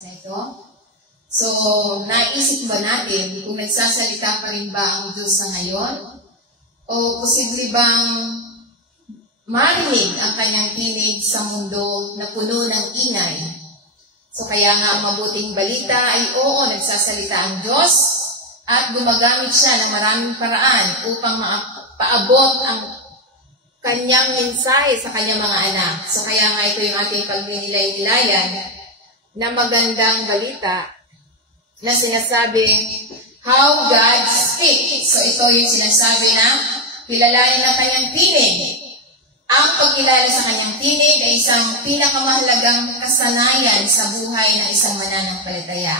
ito. So, naisip ba natin kung nagsasalita pa rin ba ang Diyos sa ngayon? O posible bang marinig ang kanyang tinig sa mundo na puno ng ingay? So, kaya nga ang mabuting balita ay oo, nagsasalita ang Diyos at gumagamit siya ng maraming paraan upang paabot ang kanyang mensahe sa kanyang mga anak. So, kaya nga ito yung ating pagninilay-nilayan na magandang balita na sinasabing how God speaks. So ito yung sinasabi na kilalanin ng kanyang tinig. Ang pagkilala sa kanyang tinig ay isang pinakamahalagang kasanayan sa buhay ng isang mananampalataya.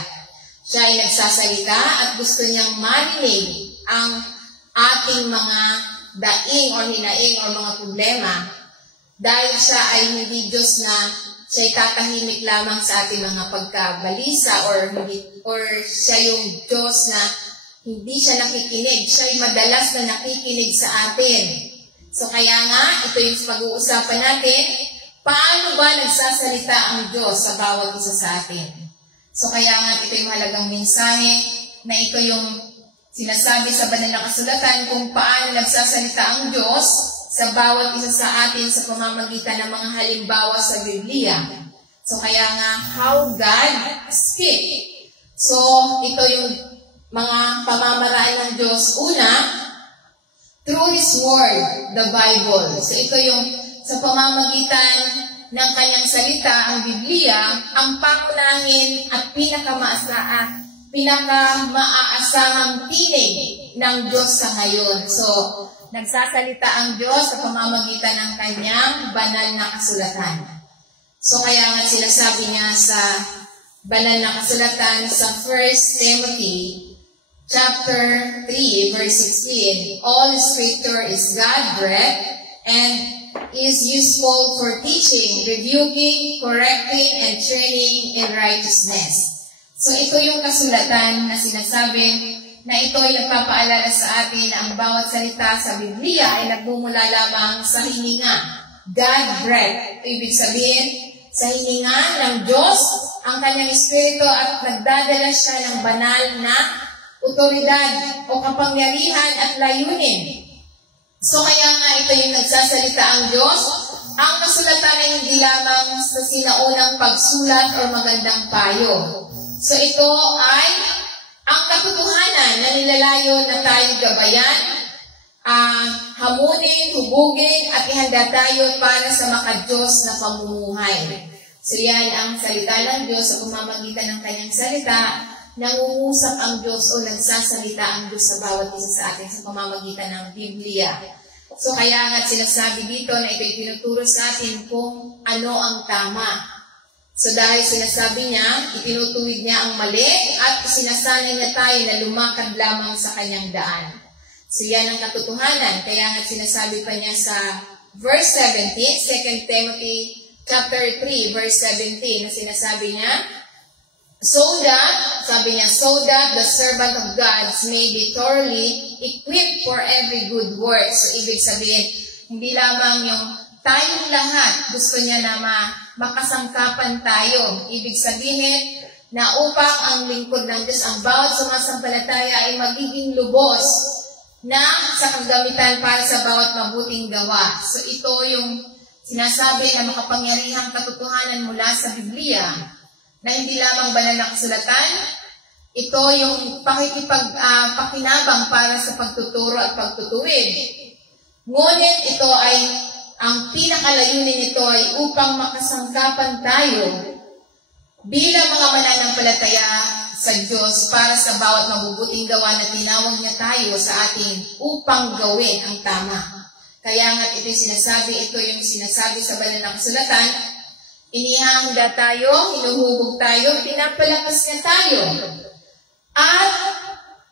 Siya ay nagsasalita at gusto niyang marinig ang ating mga daing o hinaing o mga problema dahil siya ay hindi Diyos na siya'y tatahimik lamang sa ating mga pagkabalisa or siya yung Diyos na hindi siya nakikinig. Siya'y madalas na nakikinig sa atin. So kaya nga, ito yung pag-uusapan natin, paano ba nagsasalita ang Diyos sa bawat isa sa atin? So kaya nga, ito yung mahalagang mensahe na ito yung sinasabi sa banal na kasulatan kung paano nagsasalita ang Diyos sa bawat isa sa atin sa pamamagitan ng mga halimbawa sa Biblia. So, kaya nga, how God speaks. So, ito yung mga pamamaraan ng Diyos. Una, through His Word, the Bible. So, ito yung sa pamamagitan ng kanyang salita, ang Biblia, ang pangunahing at pinakamaasahang tinig ng Diyos sa ngayon. So, nagsasalita ang Diyos sa pamamagitan ng kanyang banal na kasulatan. So kaya nga sinasabi niya sa banal na kasulatan sa 1 Timothy chapter 3 verse 16, all scripture is God-breathed and is useful for teaching, rebuking, correcting, and training in righteousness. So ito yung kasulatan na sinasabi na ito ay nagpapaalala sa atin na ang bawat salita sa Biblia ay nagmumula lamang sa hininga. God-breathed. Ibig sabihin, sa hininga ng Diyos, ang kanyang Espiritu at nagdadala siya ng banal na otoridad o kapangyarihan at layunin. So kaya nga ito yung nagsasalita ang Diyos. Ang kasulatan ay hindi lamang sa sinaunang pagsulat o magandang payo. So ito ay ang katotohanan na nilalayo na tayong gabayan, hamunin, hubugin, at ihanda tayo para sa maka-Diyos na pamumuhay. So yan ang salita ng Diyos sa pamamagitan ng kanyang salita, nangungusap ang Diyos o nagsasalita ang Diyos sa bawat isa sa atin sa pamamagitan ng Biblia. So kaya nga sinasabi dito na ito'y tinuturo sa atin kung ano ang tama. So dahil sinasabi niya, itinutuwid niya ang mali at sinasanay niya tayo na lumakad lamang sa kanyang daan. So yan ang katotohanan. Kaya nga sinasabi pa niya sa verse 17, 2 Timothy chapter 3, verse 17, na sinasabi niya, so that the servant of God may be thoroughly equipped for every good work. So ibig sabihin, hindi lamang yung tayong lahat gusto niya na makasangkapan tayo. Ibig sabihin na upang ang lingkod ng Diyos, ang bawat sumasampalataya ay magiging lubos na sa kagamitan para sa bawat mabuting gawa. So ito yung sinasabi na makapangyarihang katotohanan mula sa Biblia na hindi lamang banal na kasulatan, ito yung pakinabang para sa pagtuturo at pagtutuwid. Ngunit ito ay ang pinakalayunin nito ay upang makasangkapan tayo bilang mga mananampalataya sa Diyos para sa bawat mabubuting gawa na tinawag niya tayo sa atin upang gawin ang tama. Kaya nga ito yung sinasabi sa banal na kasulatan, inihahanda tayo, hinuhubog tayo, pinapalakas niya tayo, at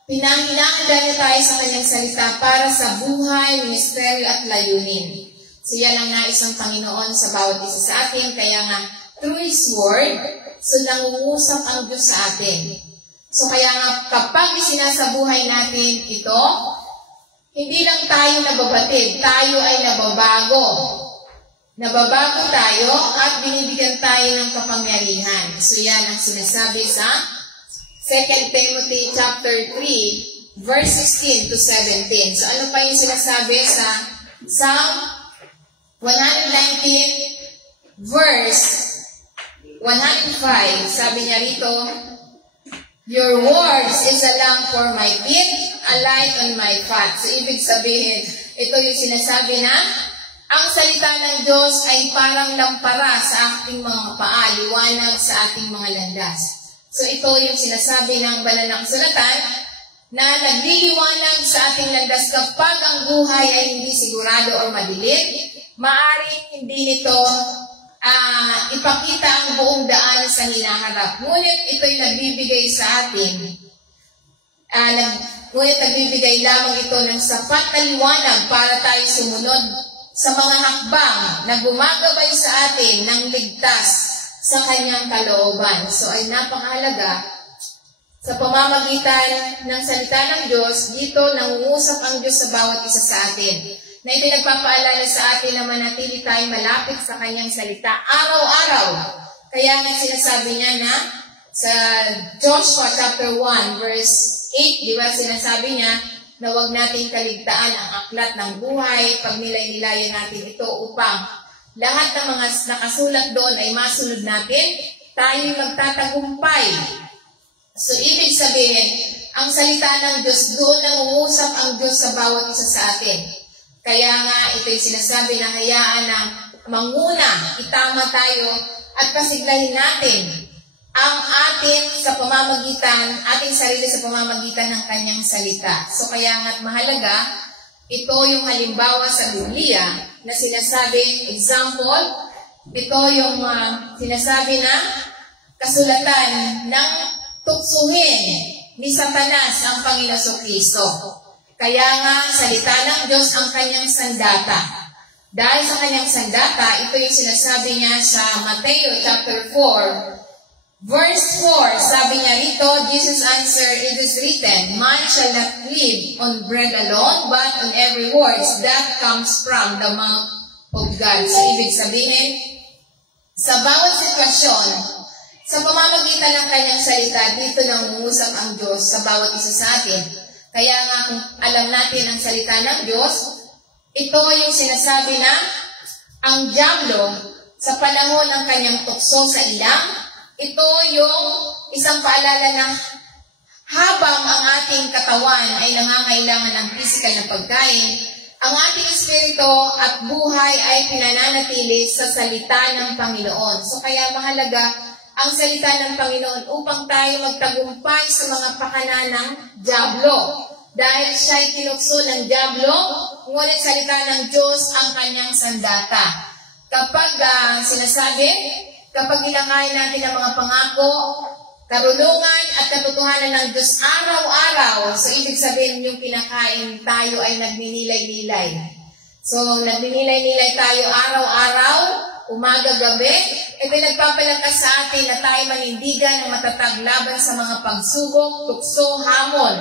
pinahinahanda niya tayo sa kanyang salita para sa buhay, ministeryo at layunin. So yan ang nais ng Panginoon sa bawat isa sa atin. Kaya nga, through His Word, so nangungusap ang Diyos sa atin. So kaya nga, kapag isinasabuhay natin ito, hindi lang tayo nababatid, tayo ay nababago. nababago tayo at binibigyan tayo ng kapangyarihan. So yan ang sinasabi sa 2 Timothy chapter 3, verse 16 to 17. So ano pa yung sinasabi sa Psalm 119, verse 105? Sabi niya rito, your words is a lamp for my feet, a light on my path. So ibig sabihin, ito yung sinasabi na ang salita ng Diyos ay parang lampara sa ating mga paa, liwanag sa ating mga landas. So ito yung sinasabi ng banal na kasulatan na nagliliwanag sa ating landas kapag ang buhay ay hindi sigurado o madilim. Maaring hindi nito ipakita ang buong daan sa hinaharap. Ngunit ito'y nagbibigay sa atin, ngunit nagbibigay lamang ito ng sapat na liwanag para tayo sumunod sa mga hakbang na gumagabay sa atin ng ligtas sa kanyang kalooban. So ay napakahalaga sa pamamagitan ng salita ng Diyos, dito nangungusap ang Diyos sa bawat isa sa atin. Na ito nagpapaalala sa atin na manatili tayo malapit sa kanyang salita araw-araw. Kaya nga sinasabi niya na sa Joshua chapter 1 verse 8, di ba sinasabi niya, na huwag nating kaligtaan ang aklat ng buhay, pag nilay-nilayan natin ito upang lahat ng mga nakasulat doon ay masunod natin, tayo magtatagumpay. So, ibig sabihin, ang salita ng Diyos, doon nangungusap ang Diyos sa bawat isa sa atin. Kaya nga, ito yung sinasabi na hayaan na manguna, itama tayo at pasiglahin natin ang ating sarili sa pamamagitan ng kanyang salita. So kaya nga't mahalaga, ito yung halimbawa sa Biblia na sinasabi, example, ito yung sinasabi na kasulatan ng tuksuhin ni Satanas ang Panginoon Kristo. Kaya nga, salita ng Diyos ang kanyang sandata. Dahil sa kanyang sandata, ito yung sinasabi niya sa Mateo chapter 4, verse 4, sabi niya rito, Jesus answered, it is written, man shall not live on bread alone, but on every word that comes from the mouth of God. So, ibig sabihin, sa bawat sitwasyon, sa pamamagitan ng kanyang salita, dito nangungusap ang Diyos sa bawat isa sa atin. Kaya nga, kung alam natin ang salita ng Diyos, ito yung sinasabi na ang dyablo sa panahon ng kanyang tukso sa ilang, ito yung isang paalala na habang ang ating katawan ay nangangailangan ng physical na pagkain, ang ating espiritu at buhay ay pinananatili sa salita ng Panginoon. So kaya mahalaga ang salita ng Panginoon upang tayo magtagumpay sa mga pakana ng dyablo. Dahil siya'y tinukso ng dyablo, ngunit salita ng Diyos ang kanyang sandata. Kapag kapag kinakain natin ang mga pangako, karunungan at katotohanan ng Diyos araw-araw, so ibig sabihin yung kinakain tayo ay nagninilay-nilay. So, nagninilay-nilay tayo araw-araw, umaga-gabi, ito nagpapalakas sa atin na tayo manindigan ng matatag laban sa mga pagsubok, tukso, hamon,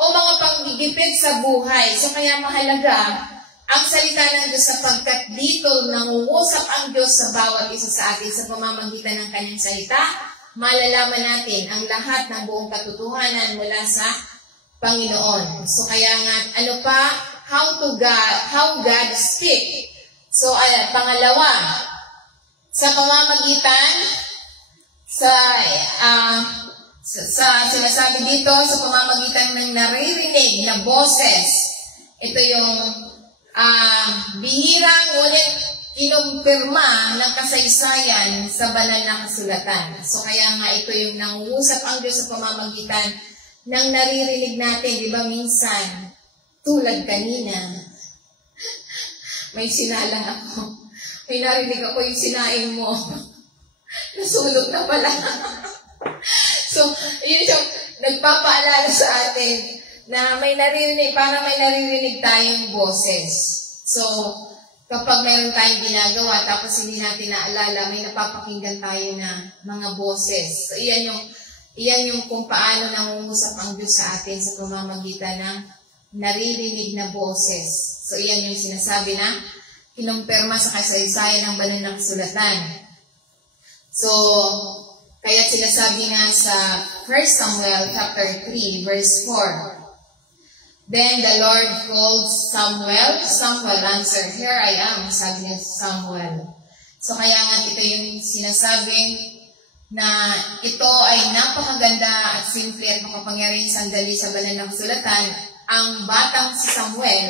o mga panggigipit sa buhay. So, kaya mahalaga ang salita ng Diyos sapagkat dito nangungusap ang Diyos sa bawat isa sa atin sa pamamagitan ng kanyang salita, malalaman natin ang lahat ng buong katotohanan mula sa Panginoon. So kaya nga, ano pa? How God speak. So pangalawa, sa pamamagitan sinasabi dito, sa pamamagitan ng naririnig na boses. Ito yung bihirang ngunit kinumpirma ng kasaysayan sa banal na kasulatan. So kaya nga ito yung nangungusap ang Diyos sa pamamagitan ng naririnig natin. Di ba minsan, tulad kanina, may sinalang ako. May narinig ako yung sinaing mo. Nasulog na pala. So, yun yung nagpapaalala sa atin na may naririnig, parang may naririnig tayong boses. So, kapag mayroon tayong ginagawa, tapos hindi natin naalala, may napapakinggan tayo na mga boses. So, iyan yung kung paano nangungusap ang Diyos sa atin sa pamamagitan ng naririnig na boses. So, iyan yung sinasabi na kinumpirma sa kasaysayan ng banal na kasulatan. So, kaya sinasabi nga sa 1 Samuel chapter 3 verse 4, Then the Lord called Samuel. Samuel answered, Here I am, sabi niya Samuel. So kaya nga ito yung sinasabing na ito ay napakaganda at simple at makapangyarihang sandali sa banal na kasulatan. Ang batang si Samuel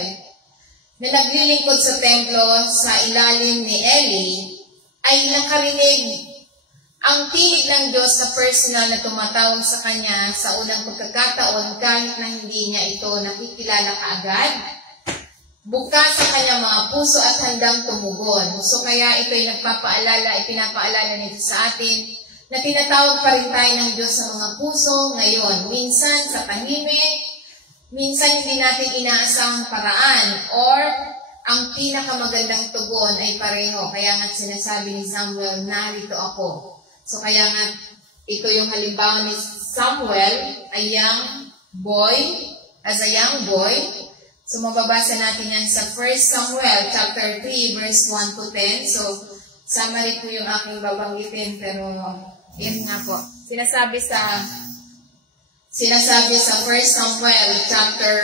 na naglilingkod sa templo sa ilalim ni Eli ay nakarinig ang tinig ng Diyos na personal na tumatawag sa kanya sa unang pagkakataon kahit na hindi niya ito nakikilala kaagad. Bukas sa kanyang mga puso at handang tumugon. So kaya ito ay ipinapaalala nito sa atin na tinatawag pa rin tayo ng Diyos sa mga puso ngayon. Minsan sa tahimik, minsan hindi natin inaasahang paraan, or ang pinakamagandang tugon ay pareho. Kaya nga sinasabi ni Samuel, narito ako. So kaya nga, ito yung halimbawa ni Samuel, as a young boy. So mababasa natin yan sa 1 Samuel chapter 3 verse 1 to 10. So summary po yung aking babanggitin, pero yun nga po. Sinasabi sa 1 Samuel chapter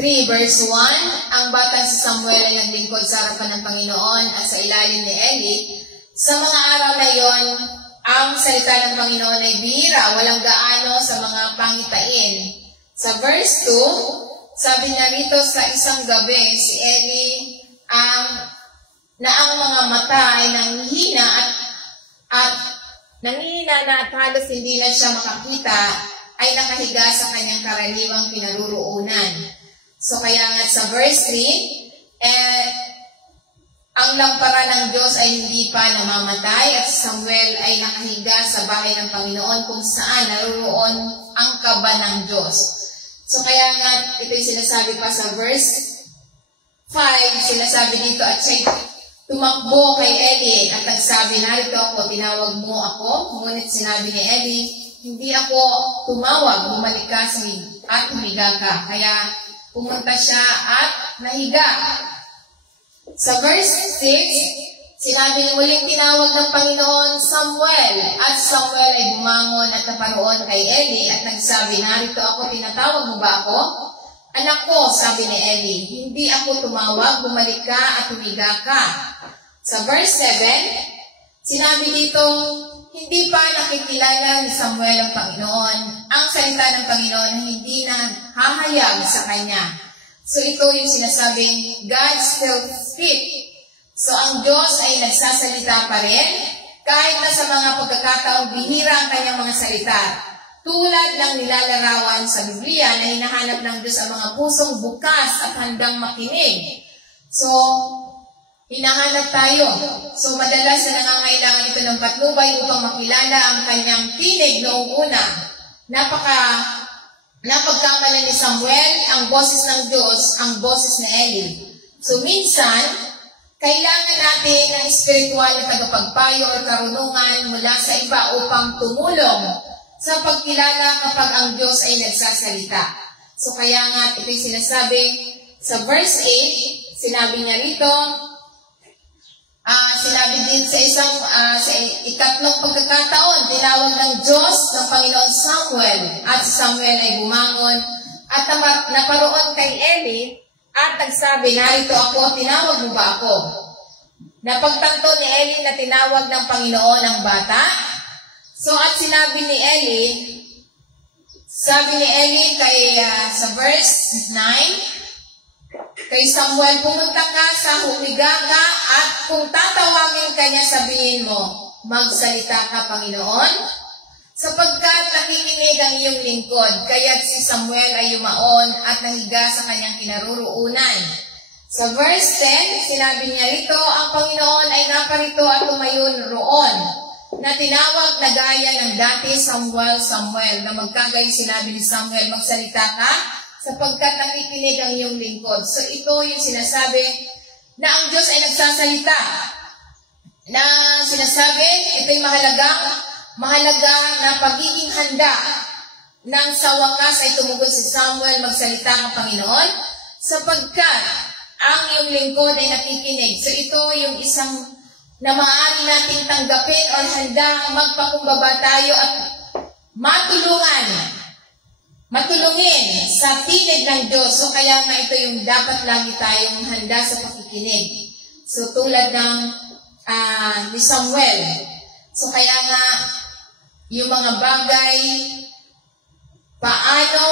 3 verse 1, ang batang si Samuel ay naglingkod sa harapan ng Panginoon at sa ilalim ni Eli. Sa mga araw na yon, ang salita ng Panginoon ay bihira, walang gaano sa mga pangitain. Sa verse 2, sabi niya rito, sa isang gabi, si Eli ang mga mata ay nanghihina na at halos hindi na siya makakita, ay nakahiga sa kanyang karaniwang kinaruroonan. So kaya nga sa verse 3, ang lampara ng Diyos ay hindi pa namamatay at Samuel ay nakahiga sa bahay ng Panginoon kung saan naroon ang kaba ng Diyos. So kaya nga, ito'y sinasabi pa sa verse 5, sinasabi dito, at siya'y tumakbo kay Eli at nagsabi, narito ako, tinawag mo ako. Ngunit sinabi ni Eli, hindi ako tumawag, bumalik ka at humiga ka. Kaya pumunta siya at nahiga. Sa verse 6, sinabi ni muling tinawag ng Panginoon Samuel, at Samuel ay bumangon at naparoon kay Eli at nagsabi, narito ako, tinatawag mo ba ako? Anak ko, sabi ni Eli, hindi ako tumawag, bumalik ka at humiga ka. Sa verse 7, sinabi dito, hindi pa nakikilala ni Samuel ang Panginoon, ang salita ng Panginoon na hindi na hahayag sa kanya. So ito yung sinasabing God still speak. So ang Diyos ay nagsasalita pa rin kahit na sa mga pagkakataong bihira ang kanyang mga salita. Tulad ng nilalarawan sa Biblia na hinahanap ng Diyos ang mga pusong bukas at handang makinig. So hinahanap tayo. So madalas na nangangailangan ito ng patnubay upang makilala ang kanyang tinig noong una. Napagkamalan ni Samuel ang boses ng Diyos, ang boses ni Eli. So minsan, kailangan natin ng espiritual na tagapagpayo o karunungan mula sa iba upang tumulong sa pagkilala kapag ang Diyos ay nagsasalita. So kaya nga ito'y sinasabi sa verse 8, sinabi niya rito, sinabi din sa ikatlong pagkakataon, tinawag ng Diyos ng Panginoon Samuel, at Samuel ay bumangon at naparoon kay Eli at nagsabi, narito ako, tinawag mo ba ako? Napagtanto ni Eli na tinawag ng Panginoon ang bata. So at sinabi ni Eli, sabi ni Eli sa verse 9, kay Samuel, pumunta ka sa humiga ka, at kung tatawagin ka niya, sabihin mo, magsalita ka, Panginoon, sapagkat nakikinig ang iyong lingkod. Kaya't si Samuel ay yumaon at nahiga sa kanyang kinaruroonan. Sa verse 10, sinabi niya rito, ang Panginoon ay naparito at tumayo roon, na tinawag na gaya ng dati, Samuel, Samuel, na magkagayon sinabi ni Samuel, magsalita ka, sapagkat nakikinig ang iyong lingkod. So ito yung sinasabi na ang Diyos ay nagsasalita. Na sinasabi, ito'y mahalaga na pagiging handa nang sa wakas ay tumugon si Samuel, magsalita ng Panginoon, sapagkat ang iyong lingkod ay nakikinig. So ito yung isang na maaari nating tanggapin o handang magpakumbaba tayo at matulungin sa pinig ng Diyos. So kaya nga ito yung dapat lagi tayong handa sa pakikinig. So tulad ng ni Samuel. So kaya nga yung mga bagay, paano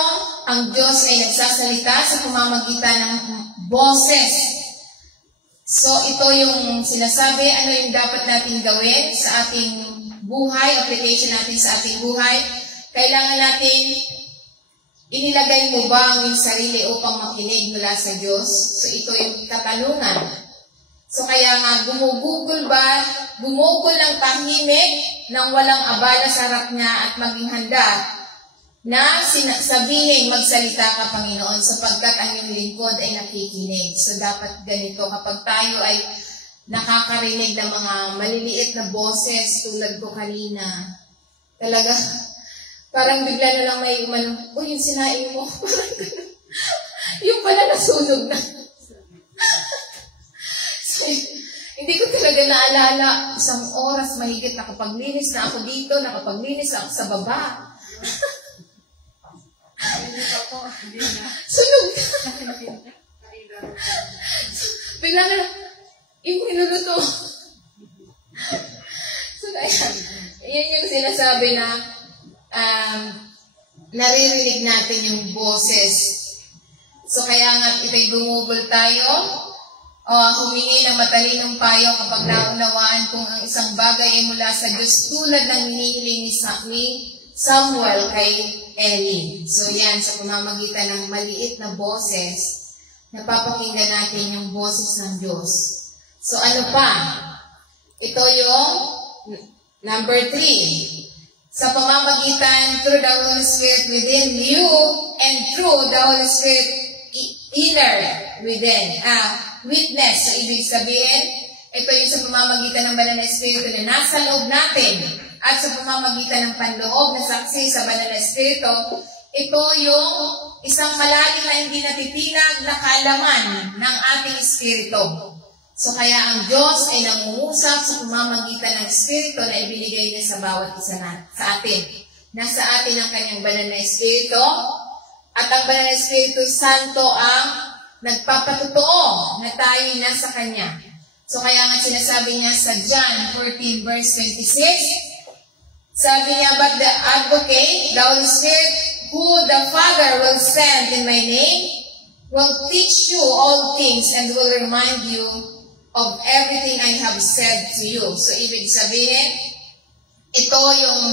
ang Diyos ay nagsasalita sa pamamagitan ng boses. So ito yung sinasabi, ano yung dapat natin gawin sa ating buhay, application natin sa ating buhay. Kailangan natin inilagay mo ba ang iyong sarili upang makinig mula sa Diyos? So ito yung katanungan. So kaya nga gumugol ng tahimik nang walang abala sa harap niya at maging handa na sabihin magsalita ka Panginoon sapagkat ang iyong lingkod ay nakikinig. So dapat ganito kapag tayo ay nakakarinig ng mga maliliit na boses tulad ko kanina. Talaga, parang bigla na lang may umanong, yung sinaing mo. Yung pala nasunog na. So, hindi ko talaga naalala, isang oras mahigit nakapaglinis na ako dito, nakapaglinis ako sa baba. Sunog na. Bigla na, yung minuluto. So, yan yung sinasabi na naririnig natin yung boses. So, kaya nga itay gumugol tayo o humingi ng matalinong payo kapag naunawaan kung ang isang bagay ay mula sa Diyos tulad ng hinihiling ni Samuel kay Eli. So, yan, sa pamamagitan ng maliit na boses, napapakinggan natin yung boses ng Diyos. So, ano pa? Ito yung number 3. Sa pamamagitan through the Holy Spirit within you and through the Holy Spirit inner within. Witness. So, ibig sabihin, ito yung sa pamamagitan ng banal na Espiritu na nasa loob natin at sa pamamagitan ng panloob na saksi sa banal na Espiritu, ito yung isang malalim na hindi natitinag na kaalaman ng ating Espiritu. So, kaya ang Diyos ay nangungusap sa pamamagitan ng Espiritu na ibinigay niya sa bawat isa sa atin. Nasa atin ang kanyang banal na Espiritu at ang banal na Espiritu Santo ang nagpapatotoo na tayo'y nasa Kanya. So, kaya nga sinasabi niya sa John 14 verse 26, sabi niya, but the advocate, the Holy Spirit, who the Father will send in my name, will teach you all things and will remind you of everything I have said to you. So, ibig sabihin, ito yung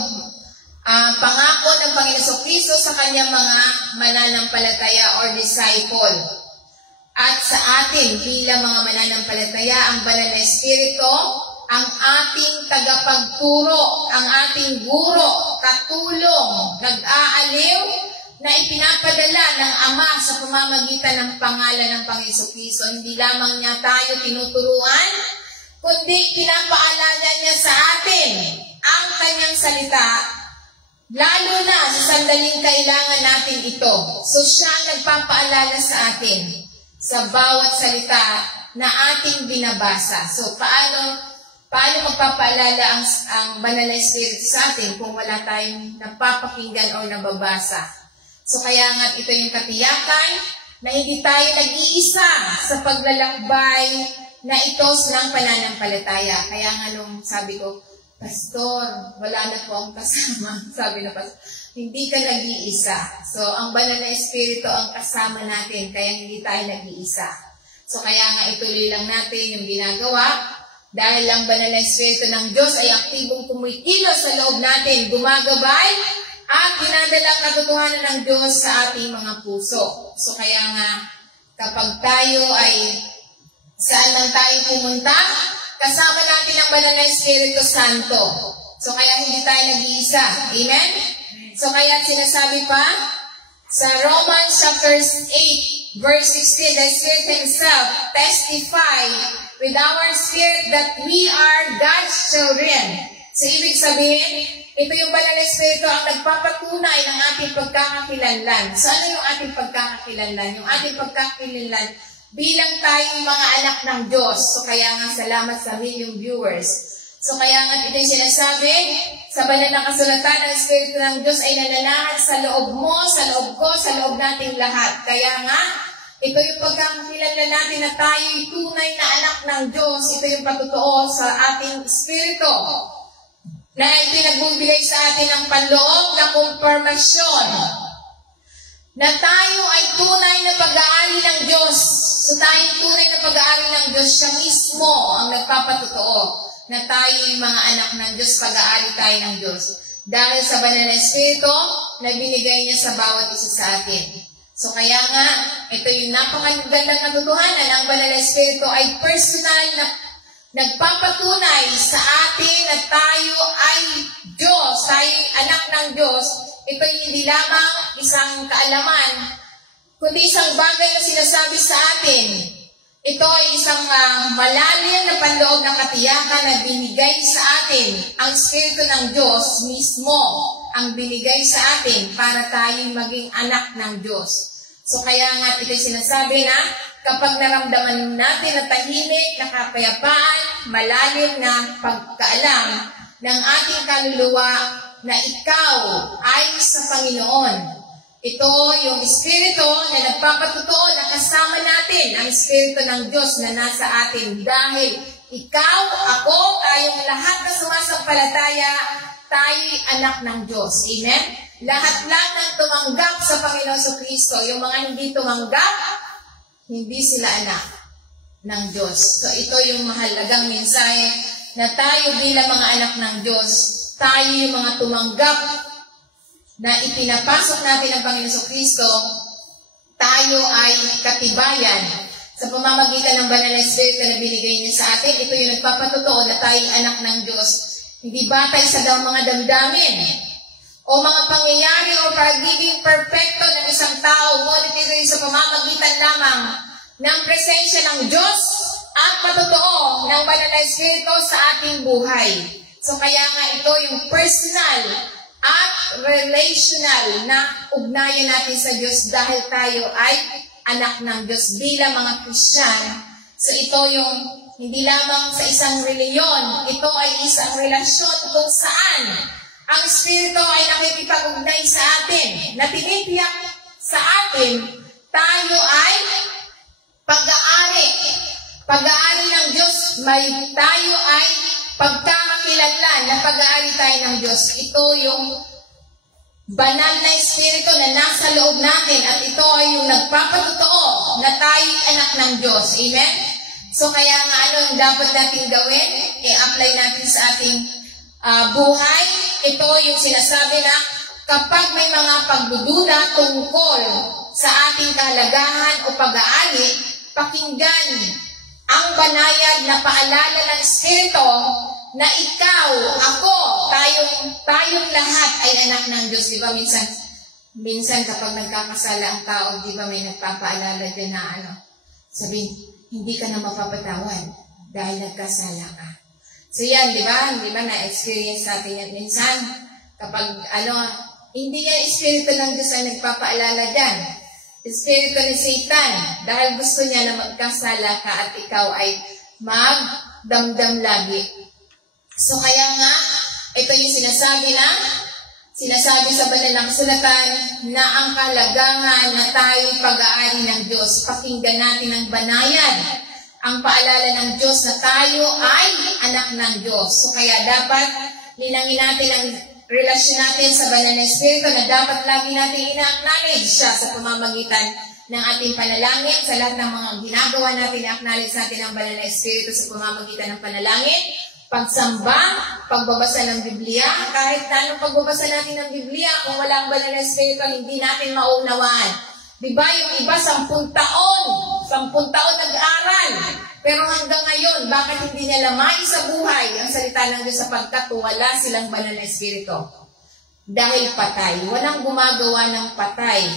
pangako ng Panginoon Kristo sa kanyang mga mananampalataya or disciple. At sa atin, bilang mga mananampalataya, ang banal na Espiritu, ang ating tagapagturo, ang ating guro, katulong, nag-aaliw, na ipinapadala ng Ama sa pamamagitan ng pangalan ng Panginoon Kristo. Hindi lamang niya tayo tinuturuan, kundi pinapaalala niya sa atin ang kanyang salita, lalo na sa sandaling kailangan natin ito. So siya nagpapaalala sa atin sa bawat salita na ating binabasa. So, paano magpapaalala ang banal na Espiritu sa atin kung wala tayong napapakinggan o nababasa? So, kaya nga ito yung katiyakan na hindi tayo nag-iisa sa paglalakbay na ito ng pananampalataya. Kaya nga nung sabi ko, Pastor, wala na po ang kasama. Sabi na Pastor, hindi ka nag-iisa. So, ang banal na Espiritu ang kasama natin, kaya hindi tayo nag-iisa. So, kaya nga ituloy lang natin yung ginagawa, dahil ang banal na Espiritu ng Diyos ay aktibong kumikilos sa loob natin, gumagabay, at dinadala ang katotohanan ng Diyos sa ating mga puso. So, kaya nga, kapag tayo ay saan man tayo pumunta, kasama natin ang banal na Espiritu Santo. So, kaya hindi tayo nag-iisa. Amen? So, kaya sinasabi pa, sa Romans chapter 8, verse 16, the Spirit Himself testify with our spirit that we are God's children. So, ibig sabihin, ito yung banal na Espiritu ang nagpapatunay ng ating pagkakakilanlan. So, ano yung ating pagkakakilanlan? Yung ating pagkakakilanlan bilang tayo mga anak ng Diyos. So kaya nga salamat sa milyong viewers. So kaya nga ito yung sinasabi, sa banal na kasulatan ng Espiritu ng Diyos ay nananahan sa loob mo, sa loob ko, sa loob nating lahat. Kaya nga, ito yung pagkakakilala natin na tayo'y tunay na anak ng Diyos. Ito yung patutuo sa ating Espiritu na ipinagbibigay sa atin ng panloob na kumpirmasyon na tayo ay tunay na pag-aari ng Diyos. So tayong tunay na pag-aari ng Diyos, siya mismo ang nagpapatutuo na tayo yung mga anak ng Diyos, pag-aari tayo ng Diyos. Dahil sa banal na Espiritu na binigay niya sa bawat isa sa atin. So kaya nga, ito yung napakagandang katotohanan. Ang banal na Espiritu ay personal na nagpapatunay sa atin na tayo ay Diyos, tayo ay anak ng Diyos. Ito hindi lamang isang kaalaman, kundi isang bagay na sinasabi sa atin. Ito ay isang malalim na panloob na katiyakan na binigay sa atin. Ang Espiritu ng Diyos mismo ang binigay sa atin para tayo maging anak ng Diyos. So kaya nga ito sinasabi na kapag naramdaman natin na tahimik, na kapayapaan, malalim na pagkaalam ng ating kaluluwa na ikaw ay sa Panginoon. Ito yung Espiritu na nagpapatutuo na kasama natin ang Espiritu ng Diyos na nasa atin dahil ikaw, ako, tayong lahat na sumasampalataya, tayo'y anak ng Diyos. Amen? Lahat lang ng tumanggap sa Panginoon Kristo, yung mga hindi tumanggap, hindi sila anak ng Diyos. So ito yung mahalagang mensahe na tayo bilang mga anak ng Diyos, tayo yung mga tumanggap na ipinapasok natin ang Panginoon Kristo, tayo ay katibayan sa pamamagitan ng banal na Espiritu na binigay niya sa atin. Ito yung nagpapatutuo na tayo anak ng Diyos. Hindi batay sa mga damdamin o mga pangyayari o pagiging perfecto ng isang tao, ngunit ito yung sa pamamagitan lamang ng presensya ng Diyos at patutuo ng banal na Espiritu sa ating buhay. So kaya nga ito yung personal at relational na ugnayan natin sa Diyos dahil tayo ay anak ng Diyos bilang mga Kristyan. So ito yung hindi lamang sa isang reliyon, ito ay isang relasyon kung saan ang Espiritu ay nakikipag-ugnay sa atin, na tinitiyak sa atin, tayo ay pag-aari. Pag-aari ng Diyos, tayo ay pagkakakilanlan na pag-aari tayo ng Diyos. Ito yung banal na Espiritu na nasa loob natin at ito ay yung nagpapatutuo na tayo anak ng Diyos. Amen? So kaya nga ano yung dapat natin gawin? I-apply natin sa ating buhay. Ito yung sinasabi na kapag may mga pagdududa tungkol sa ating kahalagahan o pag-aari, pakinggan ang banayad na paalala ng Espiritu na ikaw, ako, tayong lahat ay anak ng Diyos. Di ba minsan kapag nagkakasala ang tao, di ba may nagpapaalala din na sabihin, hindi ka na mapapatawad dahil nagkasala ka. So yan, di ba na-experience natin yan minsan kapag hindi yan Espiritu ng Diyos ang nagpapaalala dyan. Espiritu ni Satan, dahil gusto niya na magkasala ka at ikaw ay magdamdam lagi. So kaya nga, ito yung sinasabi sa banal na kasulatan na ang kalagahan na tayo'y pag-aari ng Diyos. Pakinggan natin ang banayad, ang paalala ng Diyos na tayo ay anak ng Diyos. So kaya dapat linangin natin ang relasyon natin sa banal na Espiritu na dapat lagi natin ina-acknowledge siya sa pamamagitan ng ating panalangin, sa lahat ng mga ginagawa natin, i-acknowledge natin ang banal na Espiritu sa pamamagitan ng panalangin, pagsamba, pagbabasa ng Biblia. Kahit anong pagbabasa natin ng Biblia, kung wala ang banal na Espiritu, hindi natin maunawaan. Diba yung iba, 10 taon nag-aral. Pero hanggang ngayon, bakit hindi nila sa buhay ang salita ng Diyos sapagkat wala silang banal na Espiritu? Dahil patay. Walang gumagawa ng patay.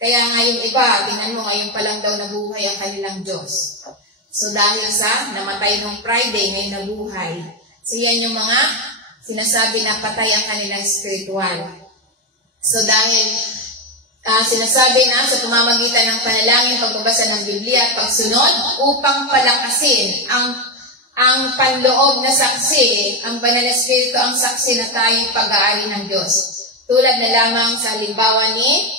Kaya nga yung iba, tingnan mo, ngayon pa lang daw nabuhay ang kanilang Diyos. So dahil sa namatay nung Friday, ngayon nabuhay. So yan yung mga sinasabi na patay ang kanilang spiritual. So dahil sinasabi na sa pamamagitan ng panalangin, pagbabasa ng Biblia at pagsunod upang palakasin ang panloob na saksi, ang Banal na Espiritu ang saksi na tayo pag-aari ng Diyos. Tulad na lamang sa halimbawa ni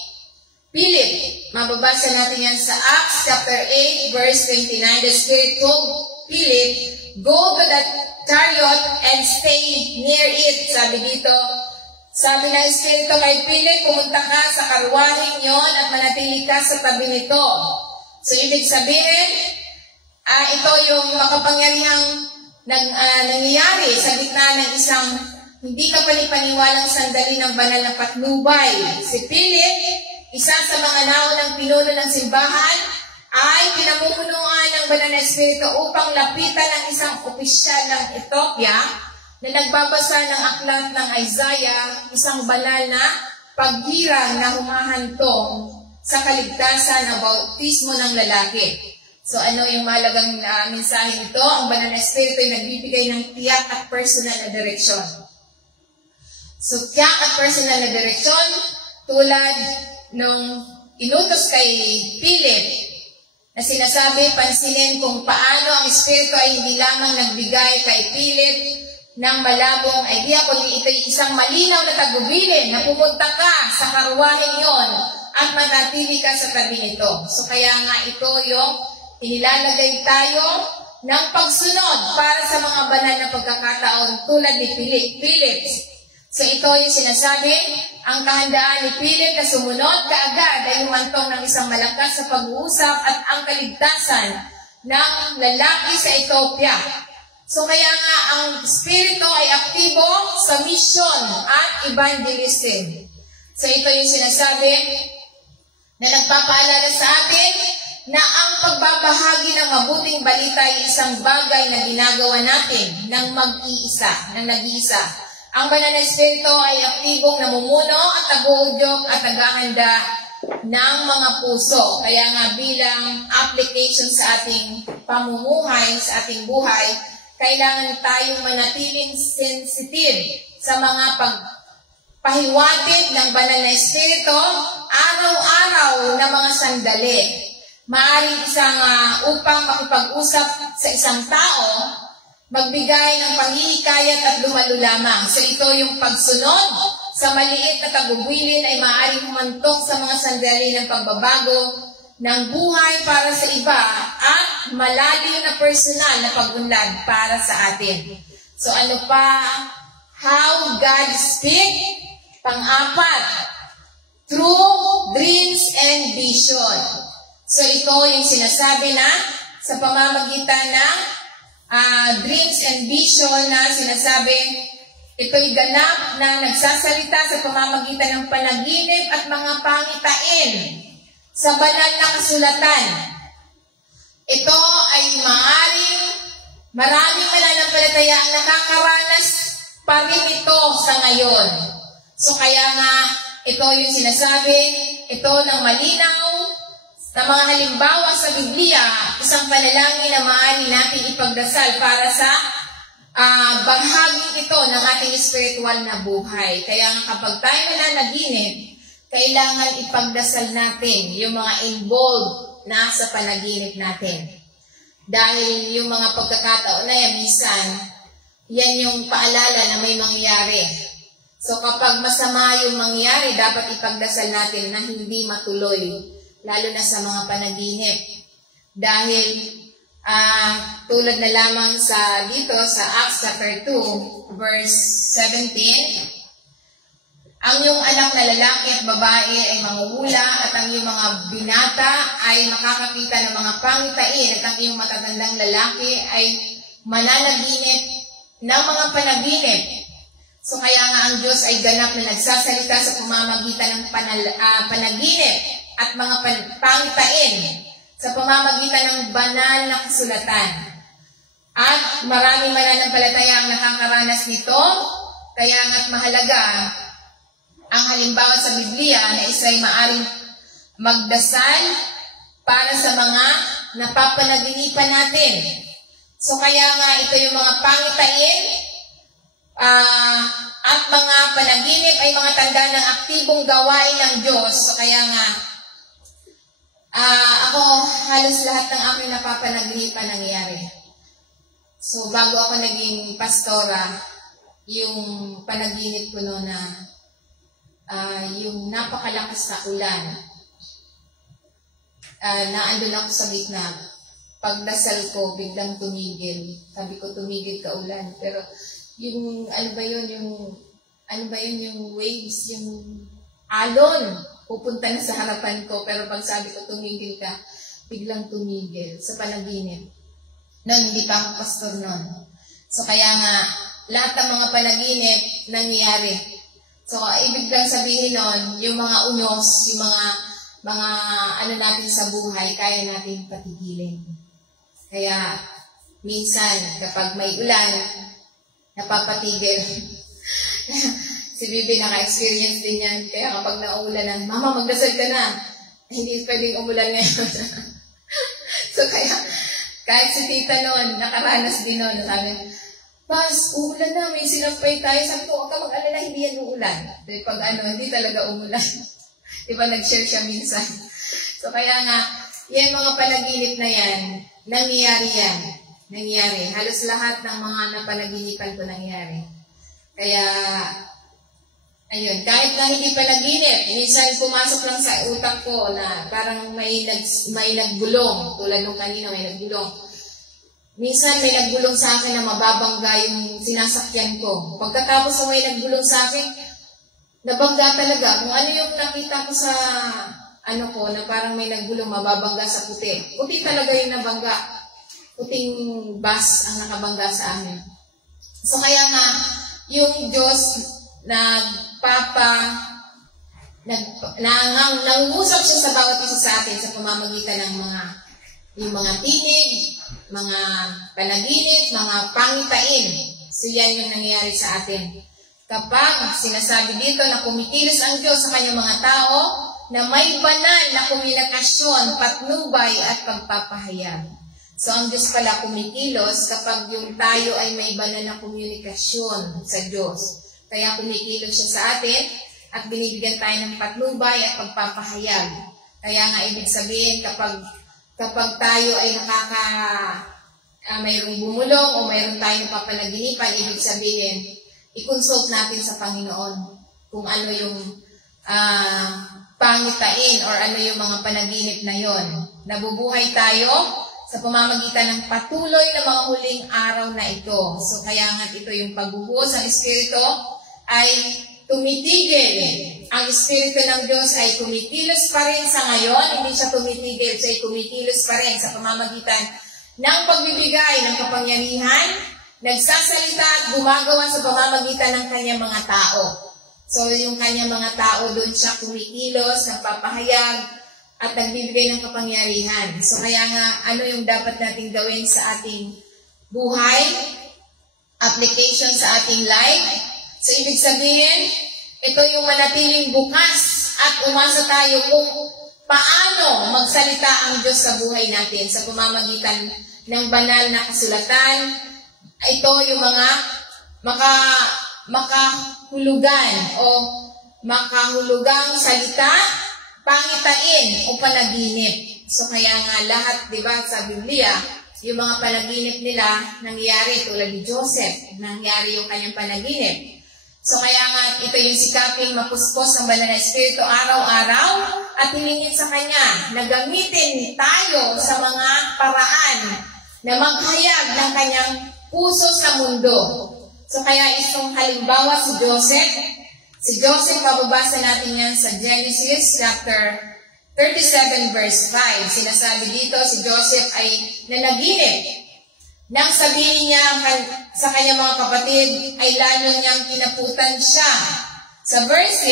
Philip. Mababasa natin yan sa Acts chapter 8 verse 29. The Spirit told Philip, "Go to that chariot and stay near it." Sabi dito, sabi ng Espiritu kay Philip, pumunta ka sa karwaheng yon at manatili ka sa tabi nito. So, ibig sabihin, ito yung makapangyarihang nangyayari sa gitna ng isang hindi kapani-paniwalang sandali ng banal na patnubay. Si Philip, isa sa mga naunang pinuno ng simbahan, ay pinamumunuan ng Banal na Espiritu upang lapitan ng isang opisyal ng Ethiopia na nagbabasa ng aklat ng Isaiah, isang banal na paghirang na humahantong sa kaligtasan ng bautismo ng lalaki. So ano yung mahalagang mensahe nito? Ang Banal na Espiritu ay nagbibigay ng tiyak at personal na direksyon. So tiyak at personal na direksyon, tulad nung inutos kay Philip, na sinasabi, pansinin kung paano ang Espiritu ay hindi lamang nagbigay kay Philip ng malabong idea, kundi ito'y isang malinaw na tagubilin na pumunta ka sa karwaheng yon at manatili ka sa tabi nito. So kaya nga ito yung inilalagay tayo ng pagsunod para sa mga banal na pagkakataon tulad ni Philip. So ito yung sinasabi, ang kahandaan ni Philip na sumunod kaagad ay humantong ng isang malakas sa pag-uusap at ang kaligtasan ng lalaki sa Ethiopia. So kaya nga ang Espiritu ay aktibo sa mission at evangelism. So ito yung sinasabi na nagpapaalala sa atin na ang pagbabahagi ng mabuting balita ay isang bagay na ginagawa natin ng nag-iisa. Ang Banal na Espiritu ay aktibong namumuno at nag-uudyok at naghahanda ng mga puso. Kaya nga bilang application sa ating pamumuhay, sa ating buhay, kailangan tayong manatiling sensitive sa mga pagpahiwatig ng Banal na Espiritu araw-araw na mga sandali. Maaaring upang makipag-usap sa isang tao, magbigay ng panghihikayat at lumalo lamang. So ito yung pagsunod sa maliit na tagubilin ay maaaring humantong sa mga sandali ng pagbabago ng buhay para sa iba at malalim na personal na pag-unlad para sa atin. So ano pa? How God speak? Pang-apat, through dreams and vision. So ito yung sinasabi na sa pamamagitan ng dreams and vision na sinasabi, ito'y ganap na nagsasalita sa pamamagitan ng panaginip at mga pangitain sa banal na kasulatan. Ito ay maraming mananampalataya ang nakakaranas pa rin ito sa ngayon. So kaya nga, ito yung sinasabi, ito ng malinaw na mga halimbawa sa Biblia, isang panalangin na maaari natin ipagdasal para sa bahagi ito ng ating spiritual na buhay. Kaya kapag tayo nananaginip, kailangan ipagdasal natin yung mga involved na sa panaginip natin. Dahil yung mga pagkakataon na yan, minsan, yan yung paalala na may mangyari. So kapag masama yung mangyari, dapat ipagdasal natin na hindi matuloy, lalo na sa mga panaginip. Dahil tulad na lamang dito sa Acts chapter 2, verse 17, ang iyong anak na lalaki at babae ay mangungula at ang iyong mga binata ay makakakita ng mga pangitain at ang iyong matatandang lalaki ay mananaginip ng mga panaginip. So kaya nga ang Diyos ay ganap na nagsasalita sa pamamagitan ng panaginip at mga pangitain sa pamamagitan ng banal na kasulatan. At maraming mananampalataya ang nakakaranas nito, kaya nga't mahalaga ang halimbawa sa Biblia na isa'y maaring magdasal para sa mga napapanaginipan natin. So kaya nga ito yung mga pangitain, at mga panaginip ay mga tanda ng aktibong gawain ng Diyos. So kaya nga, ako halos lahat ng aking napapanaginipan nangyayari. So bago ako naging pastora, yung panaginip ko noon na yung napakalakas na ulan, naandun ako sa gitna. Pagdasal ko, biglang tumigil. Sabi ko, tumigil ka ulan. Pero yung, yung waves, yung alon, pupunta na sa harapan ko. Pero pag sabi ko, tumigil ka, biglang tumigil sa panaginip. Noon, hindi pa ako pastor noon. So, kaya nga, lahat ng mga panaginip, nangyayari. So, ibig lang sabihin noon, yung mga unos, yung mga ano natin sa buhay, kaya natin patigilin. Kaya, minsan, kapag may ulan, napapatigil. Si Bibi naka-experience din yan. Kaya kapag nauulanan, Mama, magdasal ka na. Hindi pwedeng umulan ngayon. So, kaya, kahit si Tita noon, nakaranas din noon. Sabi, Pas, uulan na, may sinampay tayo. Sabi ko, huwag ka mag-alala, hindi yan uulan. Pag hindi talaga umulan. Diba, nag-share siya minsan. So, kaya nga, yan mga panaginip na yan, nangyayari yan. Nangyayari. Halos lahat ng mga napanaginipan ko nangyayari. Kaya, ayun, kahit na hindi panaginip, minsan pumasok lang sa utak ko na parang may nagbulong. Tulad nung kanina, may nagbulong. Minsan may nagbulong sa akin na mababangga yung sinasakyan ko. Pagkatapos na may nagbulong sa akin, nabangga talaga. Kung ano yung nakita ko sa ko, na parang may nagbulong, mababangga sa puti. Puti talaga yung nabangga. Puting bus ang nakabangga sa amin. So kaya nga, yung Diyos nangungusap siya sa bawat isa sa atin sa pamamagitan ng yung mga tinig, mga panaginip, mga pangitain. So yan yung nangyayari sa atin. Kapag sinasabi dito na kumikilos ang Diyos sa kanyang mga tao, na may banal na komunikasyon, patnubay at pagpapahayag. So ang Diyos pala kumikilos kapag yung tayo ay may banal na komunikasyon sa Diyos. Kaya kumikilos siya sa atin at binibigyan tayo ng patnubay at pagpapahayag. Kaya nga ibig sabihin kapag tayo ay mayroong bumulong o mayroong tayong papanaginipan, ibig sabihin, i-consult natin sa Panginoon kung ano yung pangitain or ano yung mga panaginip na yon. Nabubuhay tayo sa pamamagitan ng patuloy na mga huling araw na ito. So kaya nga ito yung pagbubuhos ng Espiritu ay tumitigil. Ang Espiritu ng Diyos ay kumikilos pa rin sa ngayon. Hindi siya tumitigil, siya ay kumikilos pa rin sa pamamagitan ng pagbibigay ng kapangyarihan, nagsasalita at gumagawa sa pamamagitan ng kanyang mga tao. So, yung kanyang mga tao doon siya kumikilos, nagpapahayag, at nagbibigay ng kapangyarihan. So, kaya nga, ano yung dapat natin gawin sa ating buhay, application sa ating life? So, ibig sabihin, ito yung manatiling bukas at umasa tayo kung paano magsalita ang Diyos sa buhay natin sa pamamagitan ng banal na kasulatan. Ito yung mga makahulugan o makahulugang salita, pangitain o panaginip. So kaya nga lahat, di ba, sa Biblia, yung mga panaginip nila nangyari tulad ni Joseph, nangyari yung kanyang panaginip. So kaya nga ito yung sikaping mapuspos ng banal na Espiritu araw-araw at hilingin sa kanya na gamitin tayo sa mga paraan na maghayag ng kanyang puso sa mundo. So kaya isang halimbawa si Joseph. Si Joseph, mababasa natin yan sa Genesis chapter 37 verse 5. Sinasabi dito, si Joseph ay nanaginip. Nang sabihin niya sa kanyang mga kapatid, ay lalo niyang kinaputan siya. Sa verse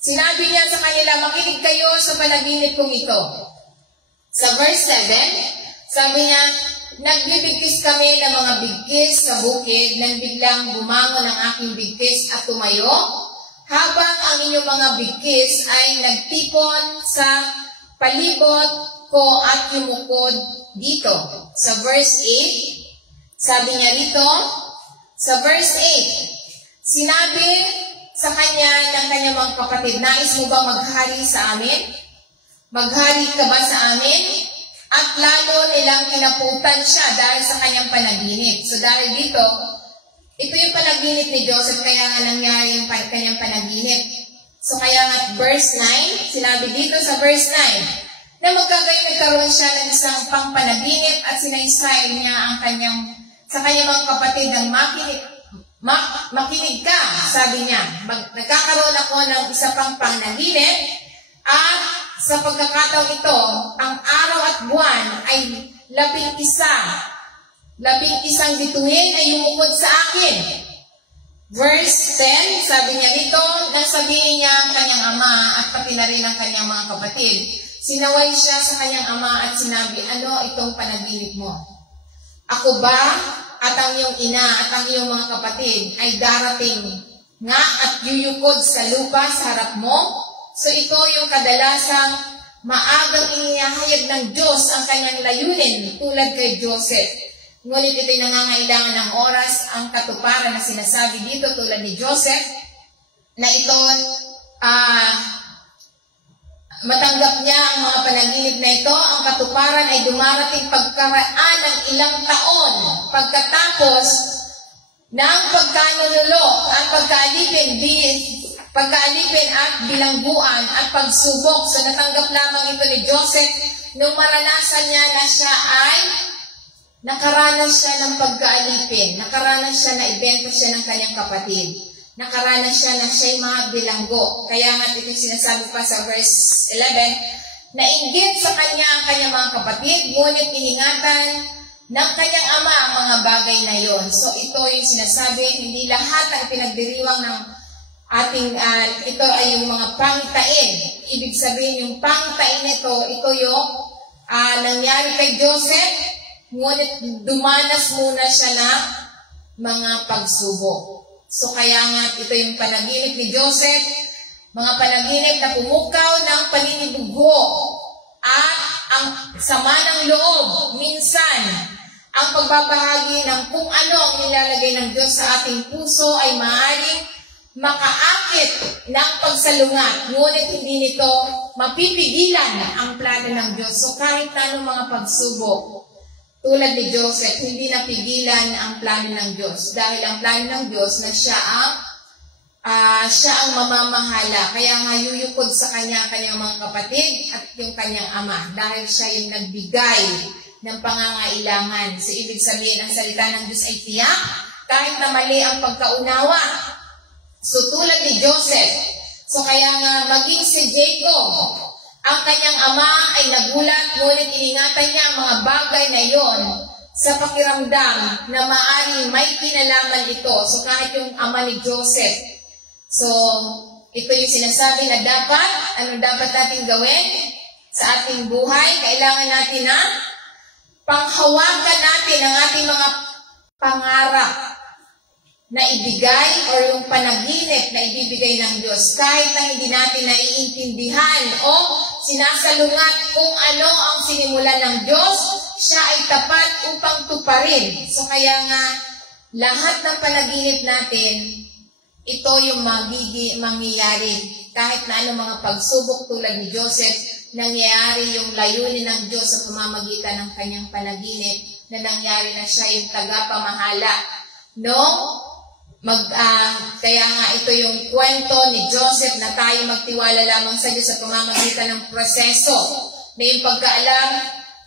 6, sinabi niya sa kanila, makinig kayo sa panaginip kong ito. Sa verse 7, sabi niya, nagbibigkis kami ng mga bigkis sa bukid nang biglang bumangon ang aking bigkis at tumayo, habang ang inyong mga bigkis ay nagtipon sa palibot ko at yumukod dito. Sa verse 8, sabi niya dito, sa verse 8, Sinabi sa kanya ng kanyang mga kapatid, nais mo ba maghari sa amin? Maghari ka ba sa amin? At lalo nilang kinaputan siya dahil sa kanyang panaginip. So dahil dito, ito yung panaginip ni Joseph, kaya nga nangyari yung kanyang panaginip. So kaya nga verse 9, sinabi dito sa verse 9, na nagkaroon siya ng isang pangpanaginip at sinaysay niya sa kanyang mga kapatid ng makinig ka, sabi niya. Nagkakaroon ako ng isa pang panaginip at sa pagkakataong ito, ang araw at buwan ay 11 bituin ay yumukod sa akin. Verse 10, sabi niya dito, nang sabihin niya ang kanyang ama at pati na rin ang kanyang mga kapatid. Sinaway siya sa kanyang ama at sinabi, ano itong panaginip mo? Ako ba at ang iyong ina at ang iyong mga kapatid ay darating nga at yuyukod sa lupa sa harap mo? So ito yung kadalasang maagang inihahayag ng Diyos ang kanyang layunin tulad kay Joseph. Ngunit ito'y nangangailangan ng oras ang katuparan na sinasabi dito tulad ni Joseph na ito matanggap niya ang mga panaginip na ito. Ang katuparan ay dumarating pagkaraan ng ilang taon pagkatapos ng pagkanunulo at pagkaalipin at bilangguan at pagsubok. So natanggap lamang ito ni Joseph nung maranasan niya na siya ay nakaranas siya ng pagkaalipin, nakaranas siya na ibenta siya ng kanyang kapatid, nakaranas siya na siya'y mga bilanggo. Kaya nga ito sinasabi pa sa verse 11, na inggit sa kanya ang kanyang mga kapatid, ngunit iningatan ng kanyang ama ang mga bagay na yon. So ito yung sinasabi, hindi lahat ang pinagdiriwang ng ating, ito ay yung mga pangitain. Ibig sabihin yung pangitain nito, ito yung nangyari kay Joseph, ngunit dumanas muna siya ng mga pagsubok. So kaya nga ito yung panaginip ni Joseph, mga panaginip na pumukaw ng paninibugho at ang sama ng loob. Minsan, ang pagbabahagi ng kung ano ang nilalagay ng Diyos sa ating puso ay maaaring makaakit ng pagsalungat, ngunit hindi nito mapipigilan ang plano ng Diyos. So kahit na anong mga pagsubok, tulad ni Joseph, hindi napigilan ang plano ng Diyos. Dahil ang plano ng Diyos na siya ang mamamahala. Kaya nga yuyukod sa kanyang mga kapatid at yung kanyang ama. Dahil siya yung nagbigay ng pangangailangan. So ibig sabihin, ang salita ng Diyos ay tiyak, kahit na mali ang pagkaunawa. So tulad ni Joseph, so kaya nga maging si Jacob, ang kanyang ama ay nagulat, ngunit iningatan niya ang mga bagay na yon sa pakiramdam na maaaring may kinalaman ito. So kahit yung ama ni Joseph, so ito yung sinasabi na ano dapat natin gawin sa ating buhay? Kailangan natin na panghawakan natin ang ating mga pangarap na ibigay o yung panaginip na ibibigay ng Diyos. Kahit na hindi natin naiintindihan o sinasalungat kung ano ang sinimulan ng Diyos, siya ay tapat upang tuparin. So kaya nga, lahat ng panaginip natin, ito yung mangyayari. Kahit na anong mga pagsubok tulad ni Joseph, nangyayari yung layunin ng Diyos sa pamamagitan ng kanyang panaginip na nangyari na siya yung tagapamahala. No? Kaya nga ito yung kwento ni Joseph na tayo magtiwala lamang sa Diyos sa pamamagitan ng proseso na yung pagkaalam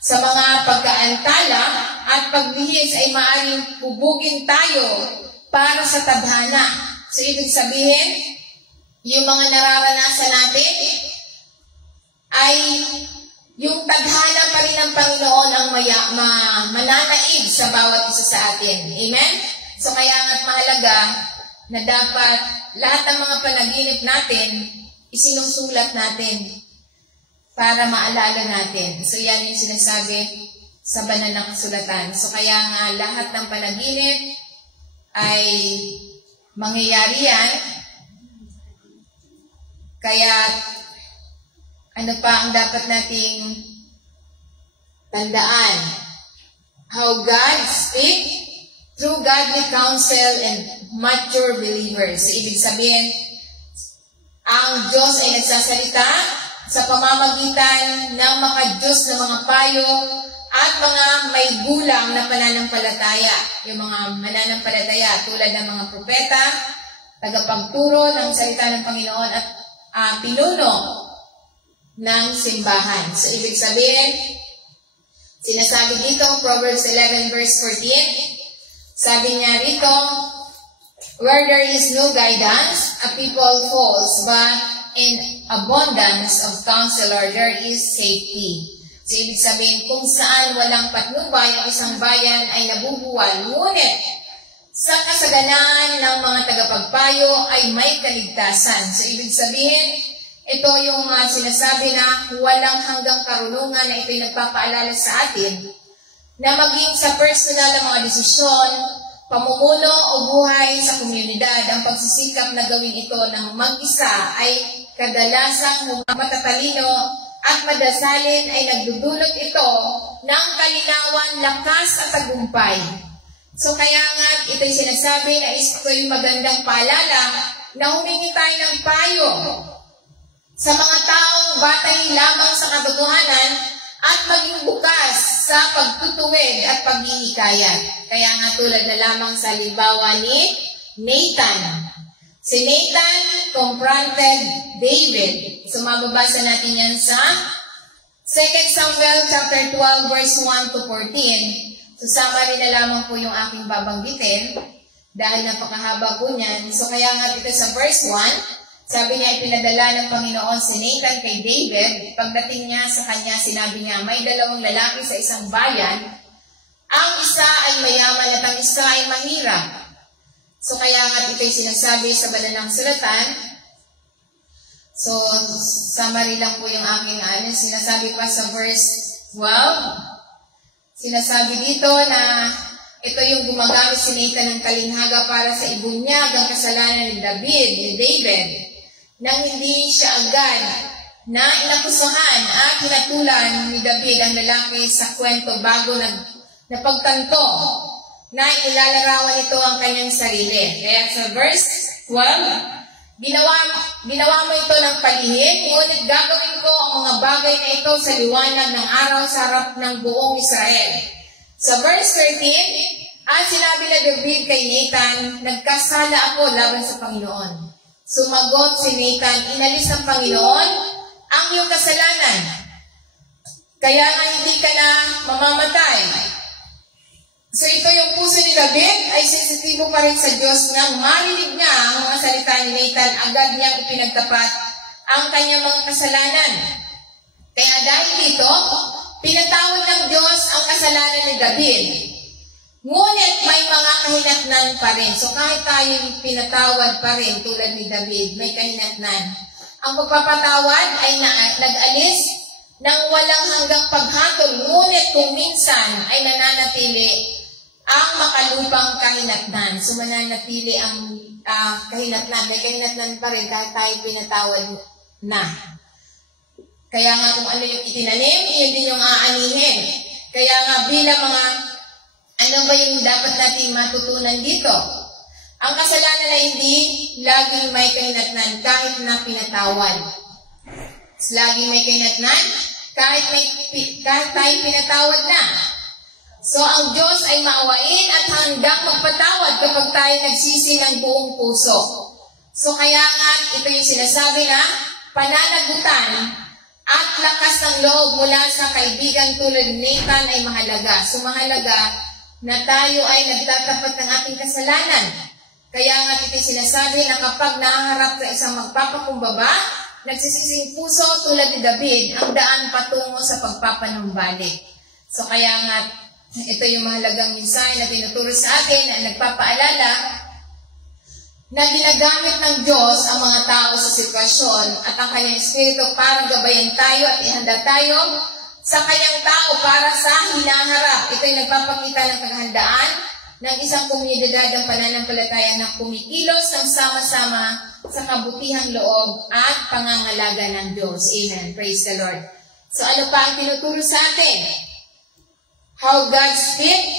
sa mga pagkaantala at pagbihis ay maaaring hubugin tayo para sa tadhana. So ibig sabihin, yung mga nararanasan natin ay yung tadhana pa rin ng Panginoon ang mananaig sa bawat isa sa atin. Amen? So kaya nga't mahalaga na dapat lahat ng mga panaginip natin, isinusulat natin para maalala natin. So yan yung sinasabi sa banal na kasulatan. So kaya nga lahat ng panaginip ay mangyayari yan. Kaya ano pa ang dapat nating tandaan? How God speaks through godly counsel and mature believers. So, ibig sabihin, ang Diyos ay nagsasalita sa pamamagitan ng mga Diyos na mga payo at mga may gulang na pananampalataya. Yung mga mananampalataya tulad ng mga propeta, tagapagturo ng salita ng Panginoon at pinuno ng simbahan. So, ibig sabihin, sinasabi dito, Proverbs 11 verse 14, sabi niya rito, where there is no guidance, a people falls, but in abundance of counselor, there is safety. So, ibig sabihin, kung saan walang patnubay, ang isang bayan ay nabubuwal. Ngunit, sa kasaganaan ng mga tagapagpayo ay may kaligtasan. So, ibig sabihin, ito yung sinasabi na walang hanggang karunungan na ito'y nagpapaalala sa atin na maging sa personal na mga desisyon, pamumuno o buhay sa komunidad, ang pagsisikap na gawin ito ng mag-isa ay kadalasang matatalino at madasalin ay nagdudulot ito ng kalinawan, lakas at tagumpay. So kaya nga ito'y sinasabi na ito'y magandang paalala na humingi tayo ng payo sa mga taong batay lamang sa katotohanan at maging bukas sa pagtutuwid at paghihikayat. Kaya nga tulad na lamang sa halimbawa ni Nathan. Si Nathan confronted David. So mababasa natin yan sa 2 Samuel chapter 12 verse 1 to 14. So summary na lamang po yung aking babanggitin dahil napakahaba po niyan. So kaya nga dito sa verse 1, sabi niya, ipinadala ng Panginoon si Nathan kay David. Pagdating niya sa kanya, sinabi niya, may dalawang lalaki sa isang bayan. Ang isa ay mayaman at ang isa ay mahirap. So kaya nga ito'y sinasabi sa banal ng sulatan. So, summary lang po yung aking sinasabi pa sa verse 12. Sinasabi dito na ito yung gumagamit si Nathan ng kalinghaga para sa ibunyag ang kasalanan ni David, nang hindi siya agad na inakusahan at hinatulan ni David ang lalaki sa kwento bago napagtanto na ilalarawan ito ang kanyang sarili. Kaya sa verse 12, ginawa mo ito ng palihim, ngunit gagawin ko ang mga bagay na ito sa liwanag ng araw sa harap ng buong Israel. Sa verse 13, at sinabi na David kay Nathan, nagkasala ako laban sa Panginoon. Sumagot si Nathan, inalis ng Panginoon ang iyong kasalanan. Kaya nga hindi ka na mamamatay. So ito yung puso ni David ay sensitibo pa rin sa Diyos nang marinig niya ang mga salita ni Nathan, agad niyang ipinagtapat ang kanyang mga kasalanan. Kaya dahil dito, pinatawad ng Diyos ang kasalanan ni David. Ngunit may mga kahinatnan pa rin. So kahit tayo pinatawad pa rin tulad ni David, may kahinatnan. Ang pagpapatawad ay nag-alis ng walang hanggang paghatol. Ngunit kung minsan ay nananatili ang makalupang kahinatnan. So mananatili ang kahinatnan. May kahinatnan pa rin kahit tayo pinatawad na. Kaya nga kung ano yung itinanim, yun din yung aanihin. Kaya nga bilang mga ano ba yung dapat natin matutunan dito? Ang kasalanan ay hindi laging may kahinatnan kahit na pinatawad. Laging may kahinatnan kahit tayo pinatawad na. So ang Diyos ay maawain at handang magpatawad kapag tayo nagsisi ng buong puso. So kaya nga ito yung sinasabi na pananagutan at lakas ng loob mula sa kaibigan tulad ni Nathan ay mahalaga. So mahalaga na tayo ay nagtatapat ng ating kasalanan. Kaya nga ito sinasabi na kapag nahaharap sa isang magpapakumbaba, nagsisising puso tulad ni David, ang daan patungo sa pagpapanumbalik. So kaya nga ito yung mahalagang mensahe na tinuturo sa atin na nagpapaalala na ginagamit ng Diyos ang mga tao sa sitwasyon at ang kanyang espiritu para gabayan tayo at ihanda tayo sa kanyang tao para sa hinaharap. Ito'y nagpapakita ng kahandaan ng isang komunidad ng pananampalataya na kumikilos ng sama-sama sa kabutihang loob at pangangalaga ng Diyos. Amen. Praise the Lord. So ano pa ang tinuturo sa atin? How God speaks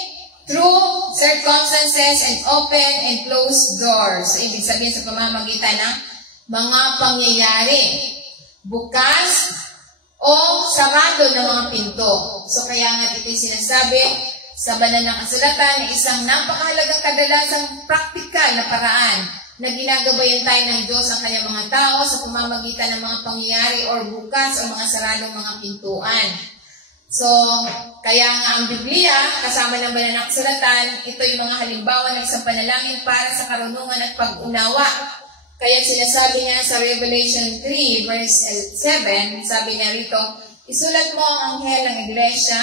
through circumstances, and open and closed doors. So, ibig sabihin sa pamamagitan ng mga pangyayari, bukas o sarado ng mga pinto. So, kaya nga ito'y sinasabi sa banal na kasulatan na isang napakahalagang kadalasang praktikal na paraan na ginagabayan tayo ng Diyos ang kanyang mga tao sa pamamagitan ng mga pangyayari or bukas o mga saradong mga pintuan. So, kaya nga ang Biblia, kasama ng banal na kasulatan, ito yung mga halimbawa ng isang panalangin para sa karunungan at pag-unawa. Kaya sinasabi niya sa Revelation 3 verse 7, sabi niya rito, isulat mo ang anghel ng iglesia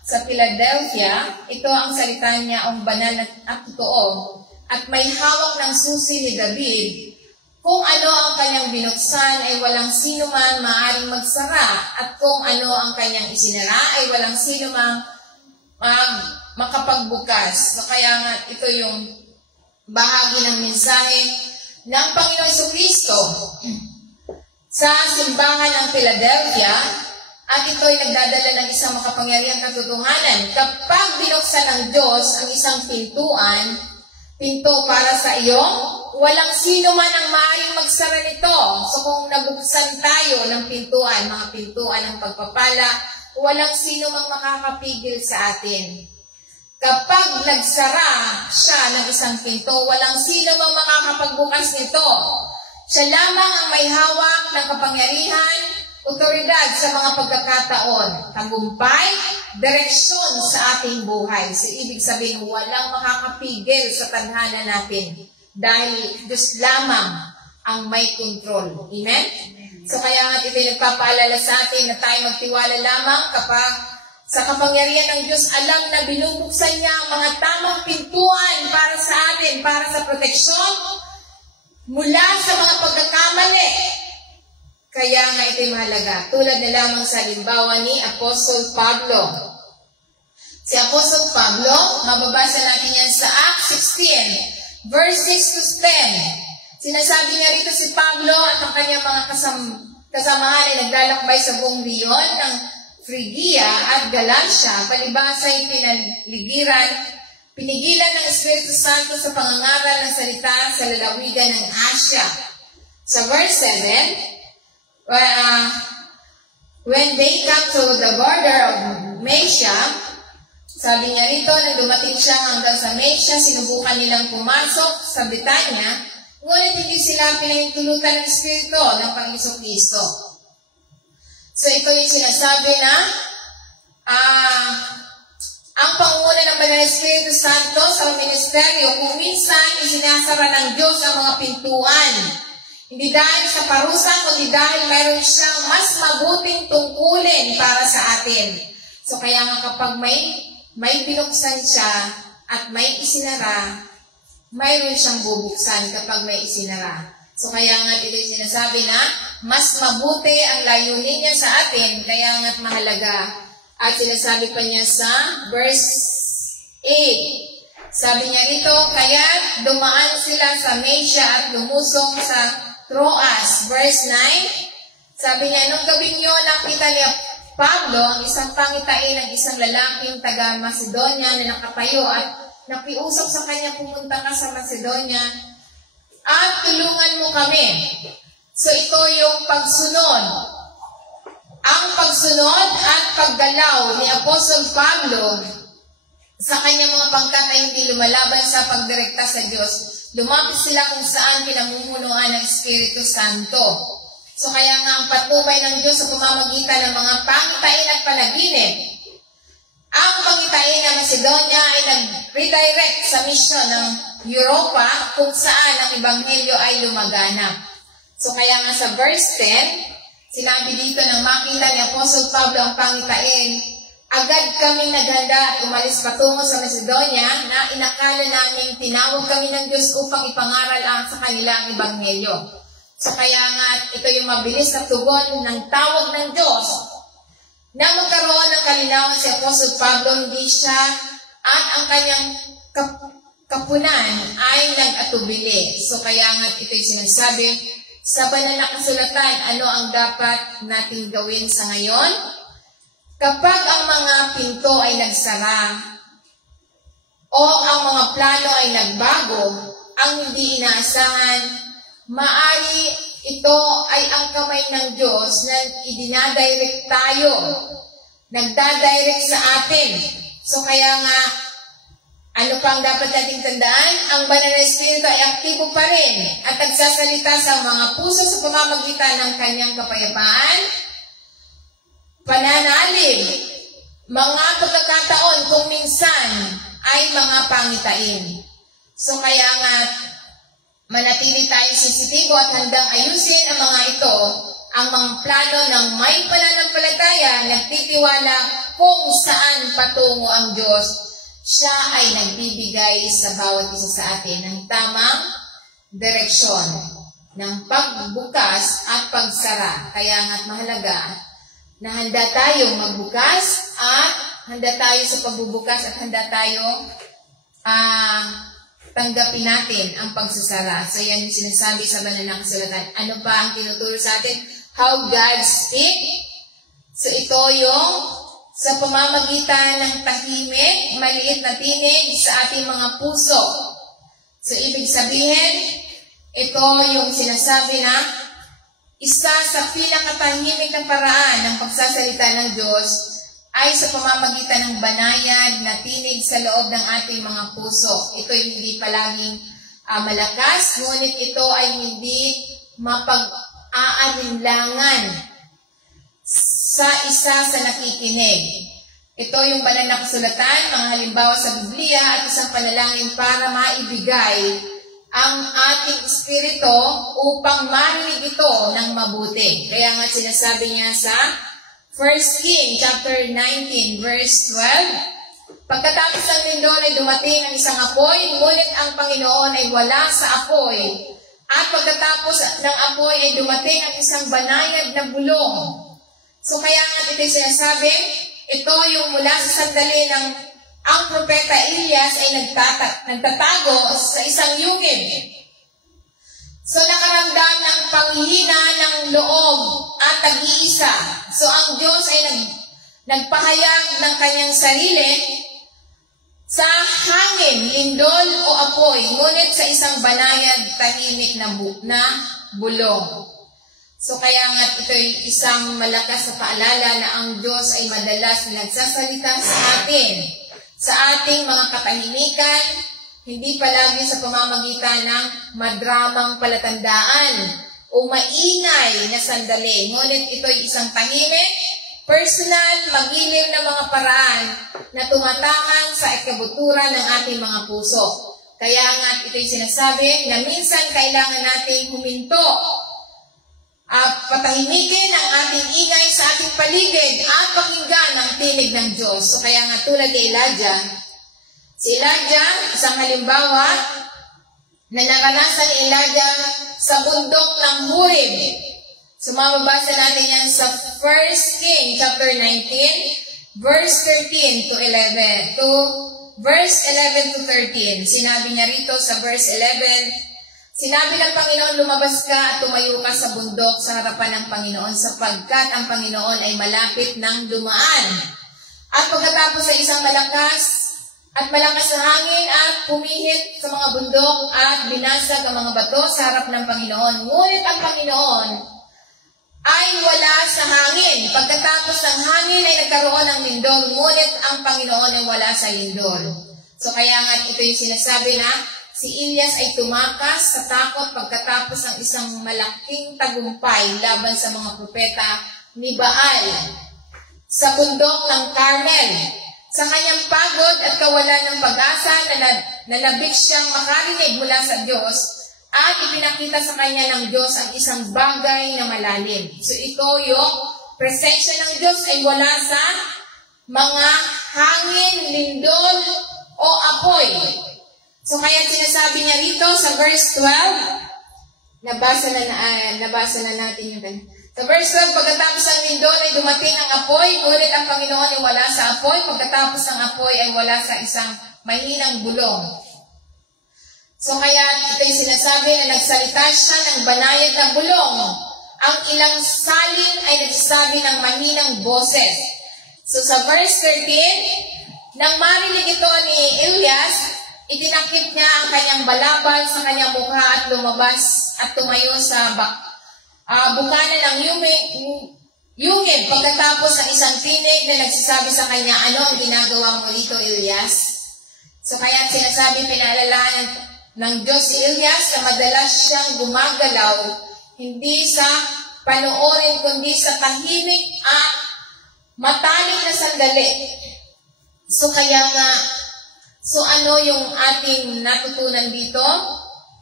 sa Philadelphia, ito ang salita niya ang banal at totoo, at may hawak ng susi ni David. Kung ano ang kanyang binuksan ay walang sino man maaaring magsara, at kung ano ang kanyang isinara ay walang sino man makapagbukas. So kaya nga ito yung bahagi ng mensahe ng Panginoon Jesucristo sa simbahan ng Philadelphia, at ito'y nagdadala ng isang makapangyarihang katotohanan. Kapag binuksan ng Diyos ang isang pinto para sa iyo, walang sino man ang maaaring magsara nito. So kung nabuksan tayo ng pintuan, mga pintuan ng pagpapala, walang sino mang makakapigil sa atin. Kapag nagsara siya ng isang pinto, walang sino mang makakapagbukas nito. Siya lamang ang may hawak ng kapangyarihan, otoridad sa mga pagkakataon, tagumpay, direksyon sa ating buhay. So, ibig sabihin, walang makakapigil sa tadhana natin dahil Diyos lamang ang may control. Amen? So, kaya nga ito'y nagpapaalala sa atin na tayo magtiwala lamang kapag sa kapangyarihan ng Diyos, alam na binubuksan niya ang mga tamang pintuan para sa atin, para sa proteksyon mula sa mga pagkakamali. Kaya nga ito'y mahalaga. Tulad na lamang sa halimbawa ni Apostol Pablo. Si Apostol Pablo, mababasa natin yan sa Acts 16, verse 6 to 10. Sinasabi niya rito si Pablo at ang kanyang mga kasamahan ay naglalakbay sa buong riyon ng Phrygia at Galatia, palibasa'y pinigilan ng Espiritu Santo sa pangangaral ng salita sa lalawigan ng Asia. Sa verse 7, when they come to the border of Mysia, sabi nga rito, nang dumating siya hanggang sa Mysia, sinubukan nilang pumasok sa Betania, ngunit hindi sila pinahintulutan ng Espiritu ng Panginoon Kristo. So ito yung sinasabi na ang panguna ng Banal na Espiritu Santo sa ministeryo, kung minsan isinasara ng Diyos ang mga pintuan. Hindi dahil sa parusa, kundi dahil mayroon siyang mas mabuting tungkulin para sa atin. So kaya nga kapag may binuksan siya at may isinara, mayroon siyang bubuksan kapag may isinara. So kaya nga ito yung sinasabi na mas mabuti ang layunin niya sa atin, kaya nga't mahalaga. At sinasabi pa niya sa verse 8. Sabi niya rito, kaya dumaan sila sa Mysia at lumusong sa Troas. Verse 9, sabi niya, nung gabing yun, nakita ni Pablo ang isang pangitain ng isang lalaking taga Macedonia na nakapayo at nakiusap sa kanya, pumunta ka sa Macedonia at tulungan mo kami. So ito yung pagsunod. Ang pagsunod at paggalaw ni Apostol Pablo sa kanyang mga pangkat ay hindi lumalaban sa pagdirekta sa Diyos. Lumapit sila kung saan pinamumunuan ng Espiritu Santo. So kaya nga ang patnubay ng Diyos sa pamamagitan ng mga pangitain at panaginip. Ang pangitain ng Macedonia ay nag-redirect sa misyon ng Europa kung saan ang Ebanghelyo ay lumaganap. So kaya nga sa verse 10, sinabi dito nang makita ni Apostol Pablo ang pangitain, agad kami naghanda at umalis patungo sa Macedonia na inakala namin tinawag kami ng Diyos upang ipangaral sa kanila ang Ebanghelyo. So kaya nga ito yung mabilis na tugon ng tawag ng Diyos na magkaroon ng kalinawan si Apostol Pablo, hindi siya at ang kanyang kapunan ay nag-atubili. So kaya nga ito yung sinasabi sa banal na kasulatan, ano ang dapat nating gawin sa ngayon? Kapag ang mga pinto ay nagsara, o ang mga plano ay nagbago, ang hindi inaasahan, maari ito ay ang kamay ng Diyos na idinadirect tayo, nagdadirect sa atin. So kaya nga, ano pang dapat nating tandaan? Ang banal na Espiritu ay aktibo pa rin at nagsasalita sa mga puso sa pamamagitan ng kanyang kapayapaan, pananalig, mga pagkakataon kung minsan ay mga pangitain. So kaya nga, manatili tayong sensitibo at handang ayusin ang mga ito, ang mga plano ng may pananampalataya, nagtitiwala kung saan patungo ang Diyos. Siya ay nagbibigay sa bawat isa sa atin ng tamang direksyon, ng pagbukas at pagsara. Kaya nga't mahalaga na handa tayong magbukas at handa tayo sa pagbubukas at handa tayong tanggapin natin ang pagsasara. So yan yung sinasabi sa banal na kasulatan. Ano pa ang tinuturo sa atin? How God speak. So ito yung sa pamamagitan ng tahimik, maliit na tinig sa ating mga puso. So ibig sabihin, ito yung sinasabi na isa sa pinakatahimik ng paraan ng pagsasalita ng Diyos ay sa pamamagitan ng banayad na tinig sa loob ng ating mga puso. Ito ay hindi palaging malakas, ngunit ito ay hindi mapag-aalinlangan sa isa sa nakikinig. Ito yung banal na kasulatan, mga halimbawa sa Biblia at isang panalangin para maibigay ang ating espiritu upang marinig ito ng mabuti. Kaya nga sinasabi niya sa 1 King chapter 19 verse 12, pagkatapos ng lindol ay dumating ang isang apoy, ngunit ang Panginoon ay wala sa apoy. At pagkatapos ng apoy ay dumating ang isang banayad na bulong. So kaya nga ito sinasabi, ito yung mula sa sandali ng ang propeta Elias ay nagtatago sa isang yungib. So nakaramdam ng panghihina ng loob at tag-iisa. So ang Diyos ay nagpahayag ng kanyang sarili sa hangin, lindol o apoy, ngunit sa isang banayad, tahimik na bulong. So kaya nga ito'y isang malakas na paalala na ang Diyos ay madalas na nagsasalita sa atin, sa ating mga katahimikan, hindi palagi sa pamamagitan ng madramang palatandaan o maingay na sandali. Ngunit ito'y isang tahimik, personal, magiliw na mga paraan na tumatakan sa ikabuturan ng ating mga puso. Kaya nga ito'y sinasabi na minsan kailangan nating huminto at patahimikin ang ating ingay sa ating paligid at pakinggan ang tinig ng Diyos. So kaya nga tulad kay Elijah, si Elijah, isang halimbawa na naranasan ni Elijah sa bundok ng Horeb. So mababasa natin yan sa 1 King chapter 19 verse 13 to 11 to verse 11 to 13. Sinabi niya rito sa verse 11, sinabi ng Panginoon, lumabas ka at tumayo ka sa bundok sa harapan ng Panginoon sapagkat ang Panginoon ay malapit ng dumaan. At pagkatapos sa isang malakas na hangin at pumihit sa mga bundok at binasag ang mga bato sa harap ng Panginoon. Ngunit ang Panginoon ay wala sa hangin. Pagkatapos ng hangin ay nagkaroon ng lindol, ngunit ang Panginoon ay wala sa lindol. So kaya nga ito yung sinasabi na si Elias ay tumakas sa takot pagkatapos ng isang malaking tagumpay laban sa mga propeta ni Baal sa bundok ng Carmel. Sa kanyang pagod at kawalan ng pag-asa, nalabik siyang makarinig mula sa Diyos at ipinakita sa kanya ng Diyos ang isang bagay na malalim. So ito yung presensya ng Diyos ay wala sa mga hangin, lindol o apoy. So kaya sinasabi niya rito sa verse 12, nabasa na natin yung ganun. Sa verse 12, pagkatapos ng lindol ay dumating ang apoy, ngunit ang Panginoon ay wala sa apoy, pagkatapos ng apoy ay wala sa isang mahinang bulong. So kaya ito'y sinasabi na nagsalita siya ng banayad na bulong. Ang ilang salin ay nagsasabi ng mahinang boses. So sa verse 13, Nang marinig ito ni Elias, itinakip niya ang kanyang balabal sa kanyang mukha at lumabas at tumayo sa bukana ng yungib pagkatapos ng isang tinig na nagsasabi sa kanya, ano ang ginagawa mo dito, Elias? So kaya sinasabi, pinaalalahan ng Diyos si Elias na madalas siyang gumagalaw, hindi sa panoorin kundi sa tahimik at matalik na sandali. So kaya nga, so ano yung ating natutunan dito?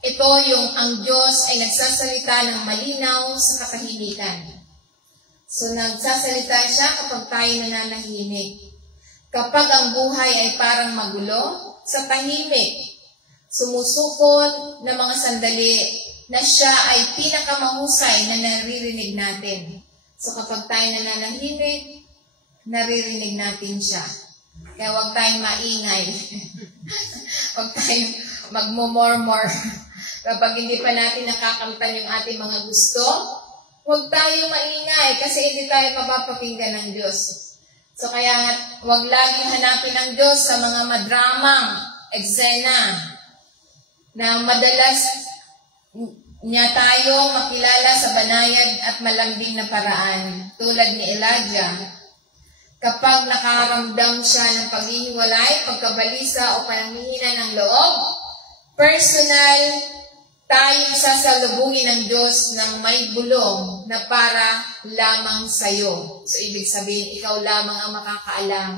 Ito yung ang Diyos ay nagsasalita ng malinaw sa katahimikan. So nagsasalita siya kapag tayo nananahimik. Kapag ang buhay ay parang magulo, sa tahimik, sumusukot na mga sandali na siya ay pinakamahusay na naririnig natin. So kapag tayo nananahimik, naririnig natin siya. Kaya huwag tayong maingay. Huwag tayong magmumurmur. Kapag hindi pa natin nakakamtan yung ating mga gusto, huwag tayong maingay kasi hindi tayo mapapakinggan ng Diyos. So kaya huwag laging hanapin ng Diyos sa mga madramang eksena na madalas niya tayo makilala sa banayad at malambing na paraan tulad ni Elijah. Kapag nakaramdam siya ng paghihiwalay, pagkabalisa o pananghihina ng loob, personal tayong sasalubungin ng Diyos ng may bulong na para lamang sa'yo. So, ibig sabihin, ikaw lamang ang makakaalam.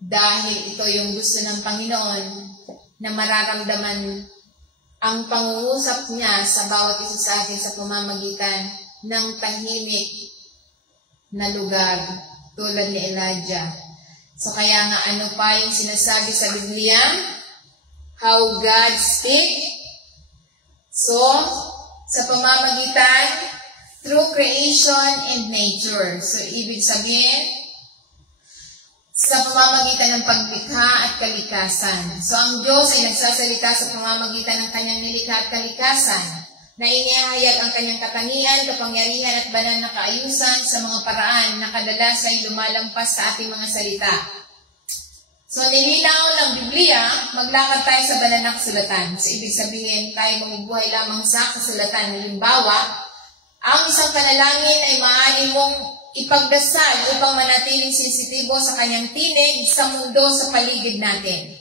Dahil ito yung gusto ng Panginoon na mararamdaman ang pangungusap niya sa bawat isa sa atin sa pamamagitan ng tahimik na lugar tulad ni Elijah. So, kaya nga ano pa yung sinasabi sa Biblia? How God speaks. So, sa pamamagitan, through creation and nature. So, ibig sabihin, sa pamamagitan ng paglikha at kalikasan. So, ang Diyos ay nagsasalita sa pamamagitan ng kanyang nilikha at kalikasan na inihayag ang kanyang katangian, kapangyarihan at banal na kaayusan sa mga paraan na kadalas ay lumalampas sa ating mga salita. So, nilinaw ng Biblia, maglakad tayo sa banal na kasulatan. So, ibig sabihin, tayo mamubuhay lamang sa kasulatan. Halimbawa, ang isang panalangin ay maaari mong ipagdasal upang manatiling sensitibo sa kanyang tinig sa mundo sa paligid natin.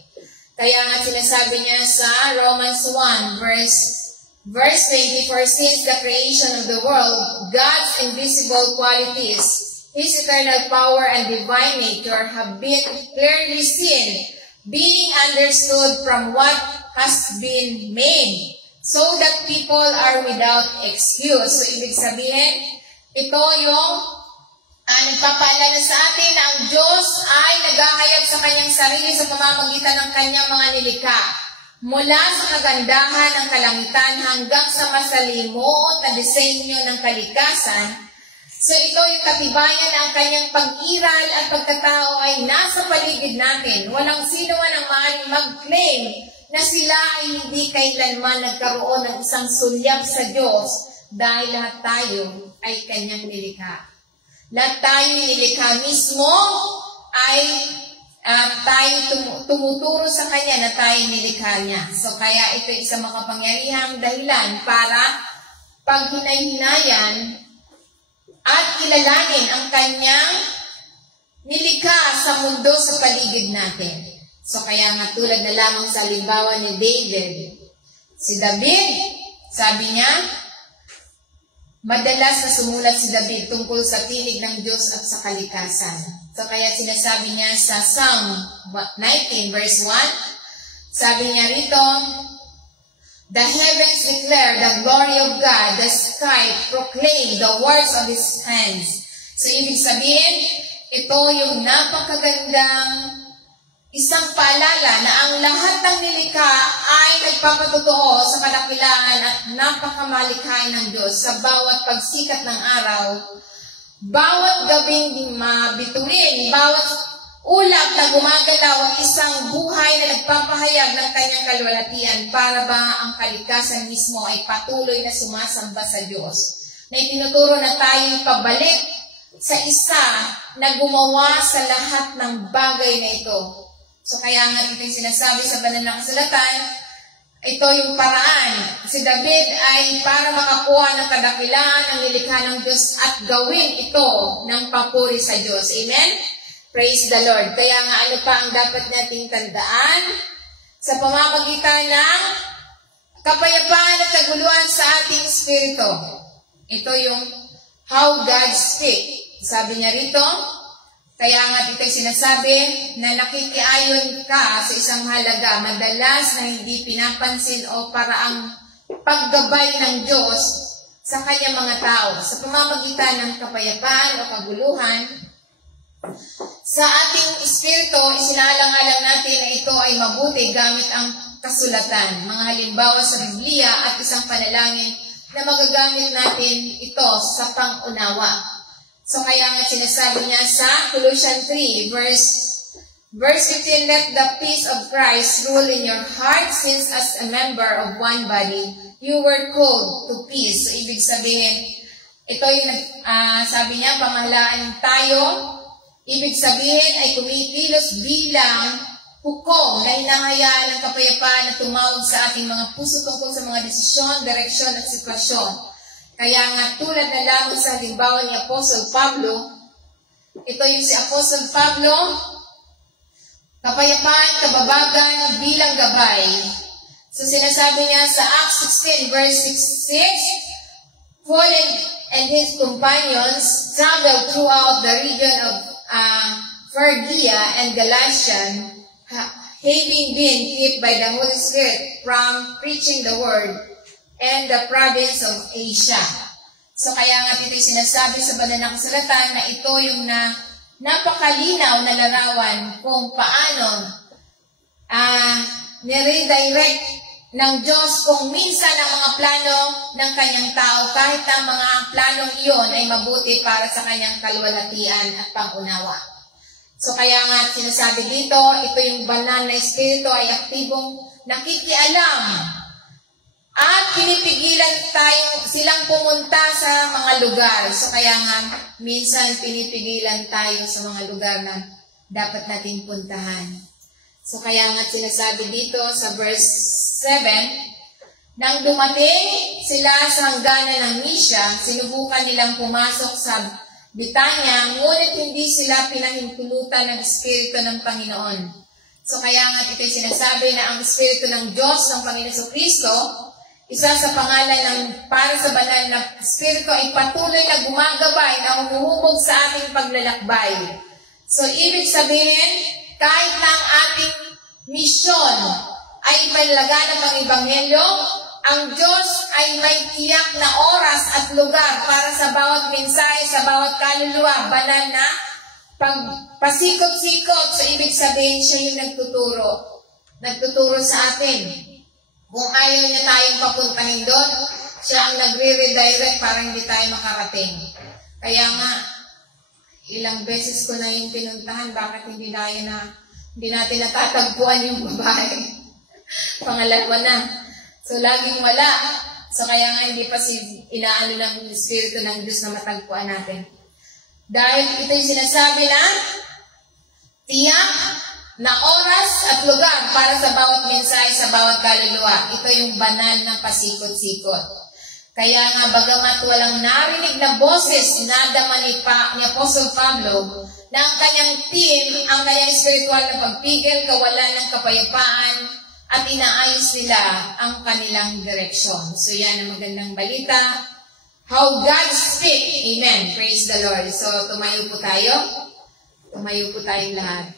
Kaya nga sinasabi niya sa Romans 1, verse 24, since the creation of the world, God's invisible qualities, His eternal power and divine nature have been clearly seen, being understood from what has been made, so that people are without excuse. So, ibig sabihin, ito yung nagpapaalala sa atin na ang Diyos ay naghahayag sa kanyang sarili sa pamamagitan ng kanyang mga nilikha. Mula sa kagandahan ng kalangitan hanggang sa masalimuot na disenyo ng kalikasan. So ito yung katibayan na ang kanyang pag-iral at pagkatao ay nasa paligid natin. Walang sino man ang maaaring mag-claim na sila ay hindi kailanman nagkaroon ng isang sulyap sa Diyos dahil lahat tayo ay kanyang nilikha. Lahat tayo nilikha mismo ay tayo tumuturo sa kanya na tayo nilikha niya. So kaya ito isang makapangyarihang dahilan para paghinay-hinayan at kilalanin ang kanyang nilikha sa mundo sa paligid natin. So kaya nga tulad na lamang sa halimbawa ni David. Si David, sabi niya, madalas na sumulat si David tungkol sa tinig ng Diyos at sa kalikasan. So kaya sinasabi niya sa Psalm 19 verse 1, sabi niya rito, the heavens declare the glory of God, the sky proclaim the works of His hands. So, ibig sabihin, ito yung napakagandang isang paalala na ang lahat ng nilikha ay nagpapatotoo sa kadakilaan at napakamalikhain ng Diyos sa bawat pagsikat ng araw, bawat gabing mabituin, bawat ulap na gumagalaw ang isang buhay na nagpapahayag ng kanyang kalwalhatian para ba ang kalikasan mismo ay patuloy na sumasamba sa Diyos. Na itinuturo na tayo pabalik sa isa na gumawa sa lahat ng bagay na ito. So kaya nga ito yung sinasabi sa banal na kasulatan, ito yung paraan. Si David ay para makakuha ng kadakilaan ng nilikha ng Diyos at gawin ito ng papuri sa Diyos. Amen? Praise the Lord. Kaya nga ano pa ang dapat nating tandaan? Sa pamamagitan ng kapayapaan at kaguluhan sa ating spirito. Ito yung how God speaks. Sabi niya rito, kaya nga ito'y sinasabi na nakikiayon ka sa isang halaga, madalas na hindi pinapansin o paraang paggabay ng Diyos sa kanyang mga tao. Sa pamamagitan ng kapayapaan o kaguluhan, sa ating espiritu, isinaalang-alang natin na ito ay mabuti gamit ang kasulatan. Mga halimbawa sa Biblia at isang panalangin na magagamit natin ito sa pang-unawa. So kaya nga sinasabi niya sa Colossians 3, verse 15, let the peace of Christ rule in your heart, since as a member of one body, you were called to peace. So ibig sabihin, ito yung sabi niya, pamahalaan tayo, ibig sabihin ay kumikilos bilang hukom na hinahayaan ng kapayapaan na tumawag sa ating mga puso tungkol sa mga desisyon, direksyon at sitwasyon. Kaya nga tulad na lamang sa halimbawa ni Apostle Pablo, ito yung si Apostle Pablo, kapayapaan, kababagan, bilang gabay. So sinasabi niya sa Acts 16 verse 6, Paul and his companions traveled throughout the region of Phrygia and Galatia, having been kept by the Holy Spirit from preaching the word and the province of Asia. So kaya nga ito'y sinasabi sa banal na kasulatan na ito yung napakalinaw na larawan kung paano niredirect ng Diyos kung minsan ang mga plano ng kanyang tao, kahit ang mga planong iyon ay mabuti para sa kanyang kalwalhatian at pangunawa. So kaya nga sinasabi dito, ito yung banal na espiritu ay aktibong nakikialam at pinipigilan silang pumunta sa mga lugar. So kaya nga, minsan pinipigilan tayo sa mga lugar na dapat nating puntahan. So kaya nga sinasabi dito sa verse 7, nang dumating sila sa hangganan ng Mysia, sinubukan nilang pumasok sa Bitanya, ngunit hindi sila pinahintulutan ng Espiritu ng Panginoon. So kaya nga ito'y sinasabi na ang Espiritu ng Diyos, ng Panginoon Kristo, isa sa pangalan ng para sa banal na Espiritu ay patuloy na gumagabay, na humuhubog sa ating paglalakbay. So, ibig sabihin, kahit na ang ating misyon ay ipalaganap ng Ebanghelyo, ang Diyos ay may tiyak na oras at lugar para sa bawat mensahe, sa bawat kaluluwa, banal na pagpasikot-sikot. So, ibig sabihin, siya yung nagtuturo sa atin. Kung ayaw niya tayong papuntahin doon, siya ang nagre-redirect para hindi tayo makarating. Kaya nga, ilang beses ko na yung pinuntahan, bakit hindi natin natatagpuan yung babae. Pangalawa na. So, laging wala. So, kaya nga hindi pa inaano ng Espiritu ng Diyos na matagpuan natin. Dahil ito yung sinasabi na tiyak na oras at lugar para sa bawat mensahe, sa bawat kaluluwa. Ito yung banal na pasikot-sikot. Kaya nga, bagamat walang narinig na boses na dama ni Apostle Pablo, na ang kanyang team, ang kanyang spiritual na pagpigil, kawalan ng kapayapaan, at inaayos nila ang kanilang direksyon. So yan ang magandang balita. How God speaks. Amen. Praise the Lord. So tumayo po tayo. Tumayo po tayong lahat.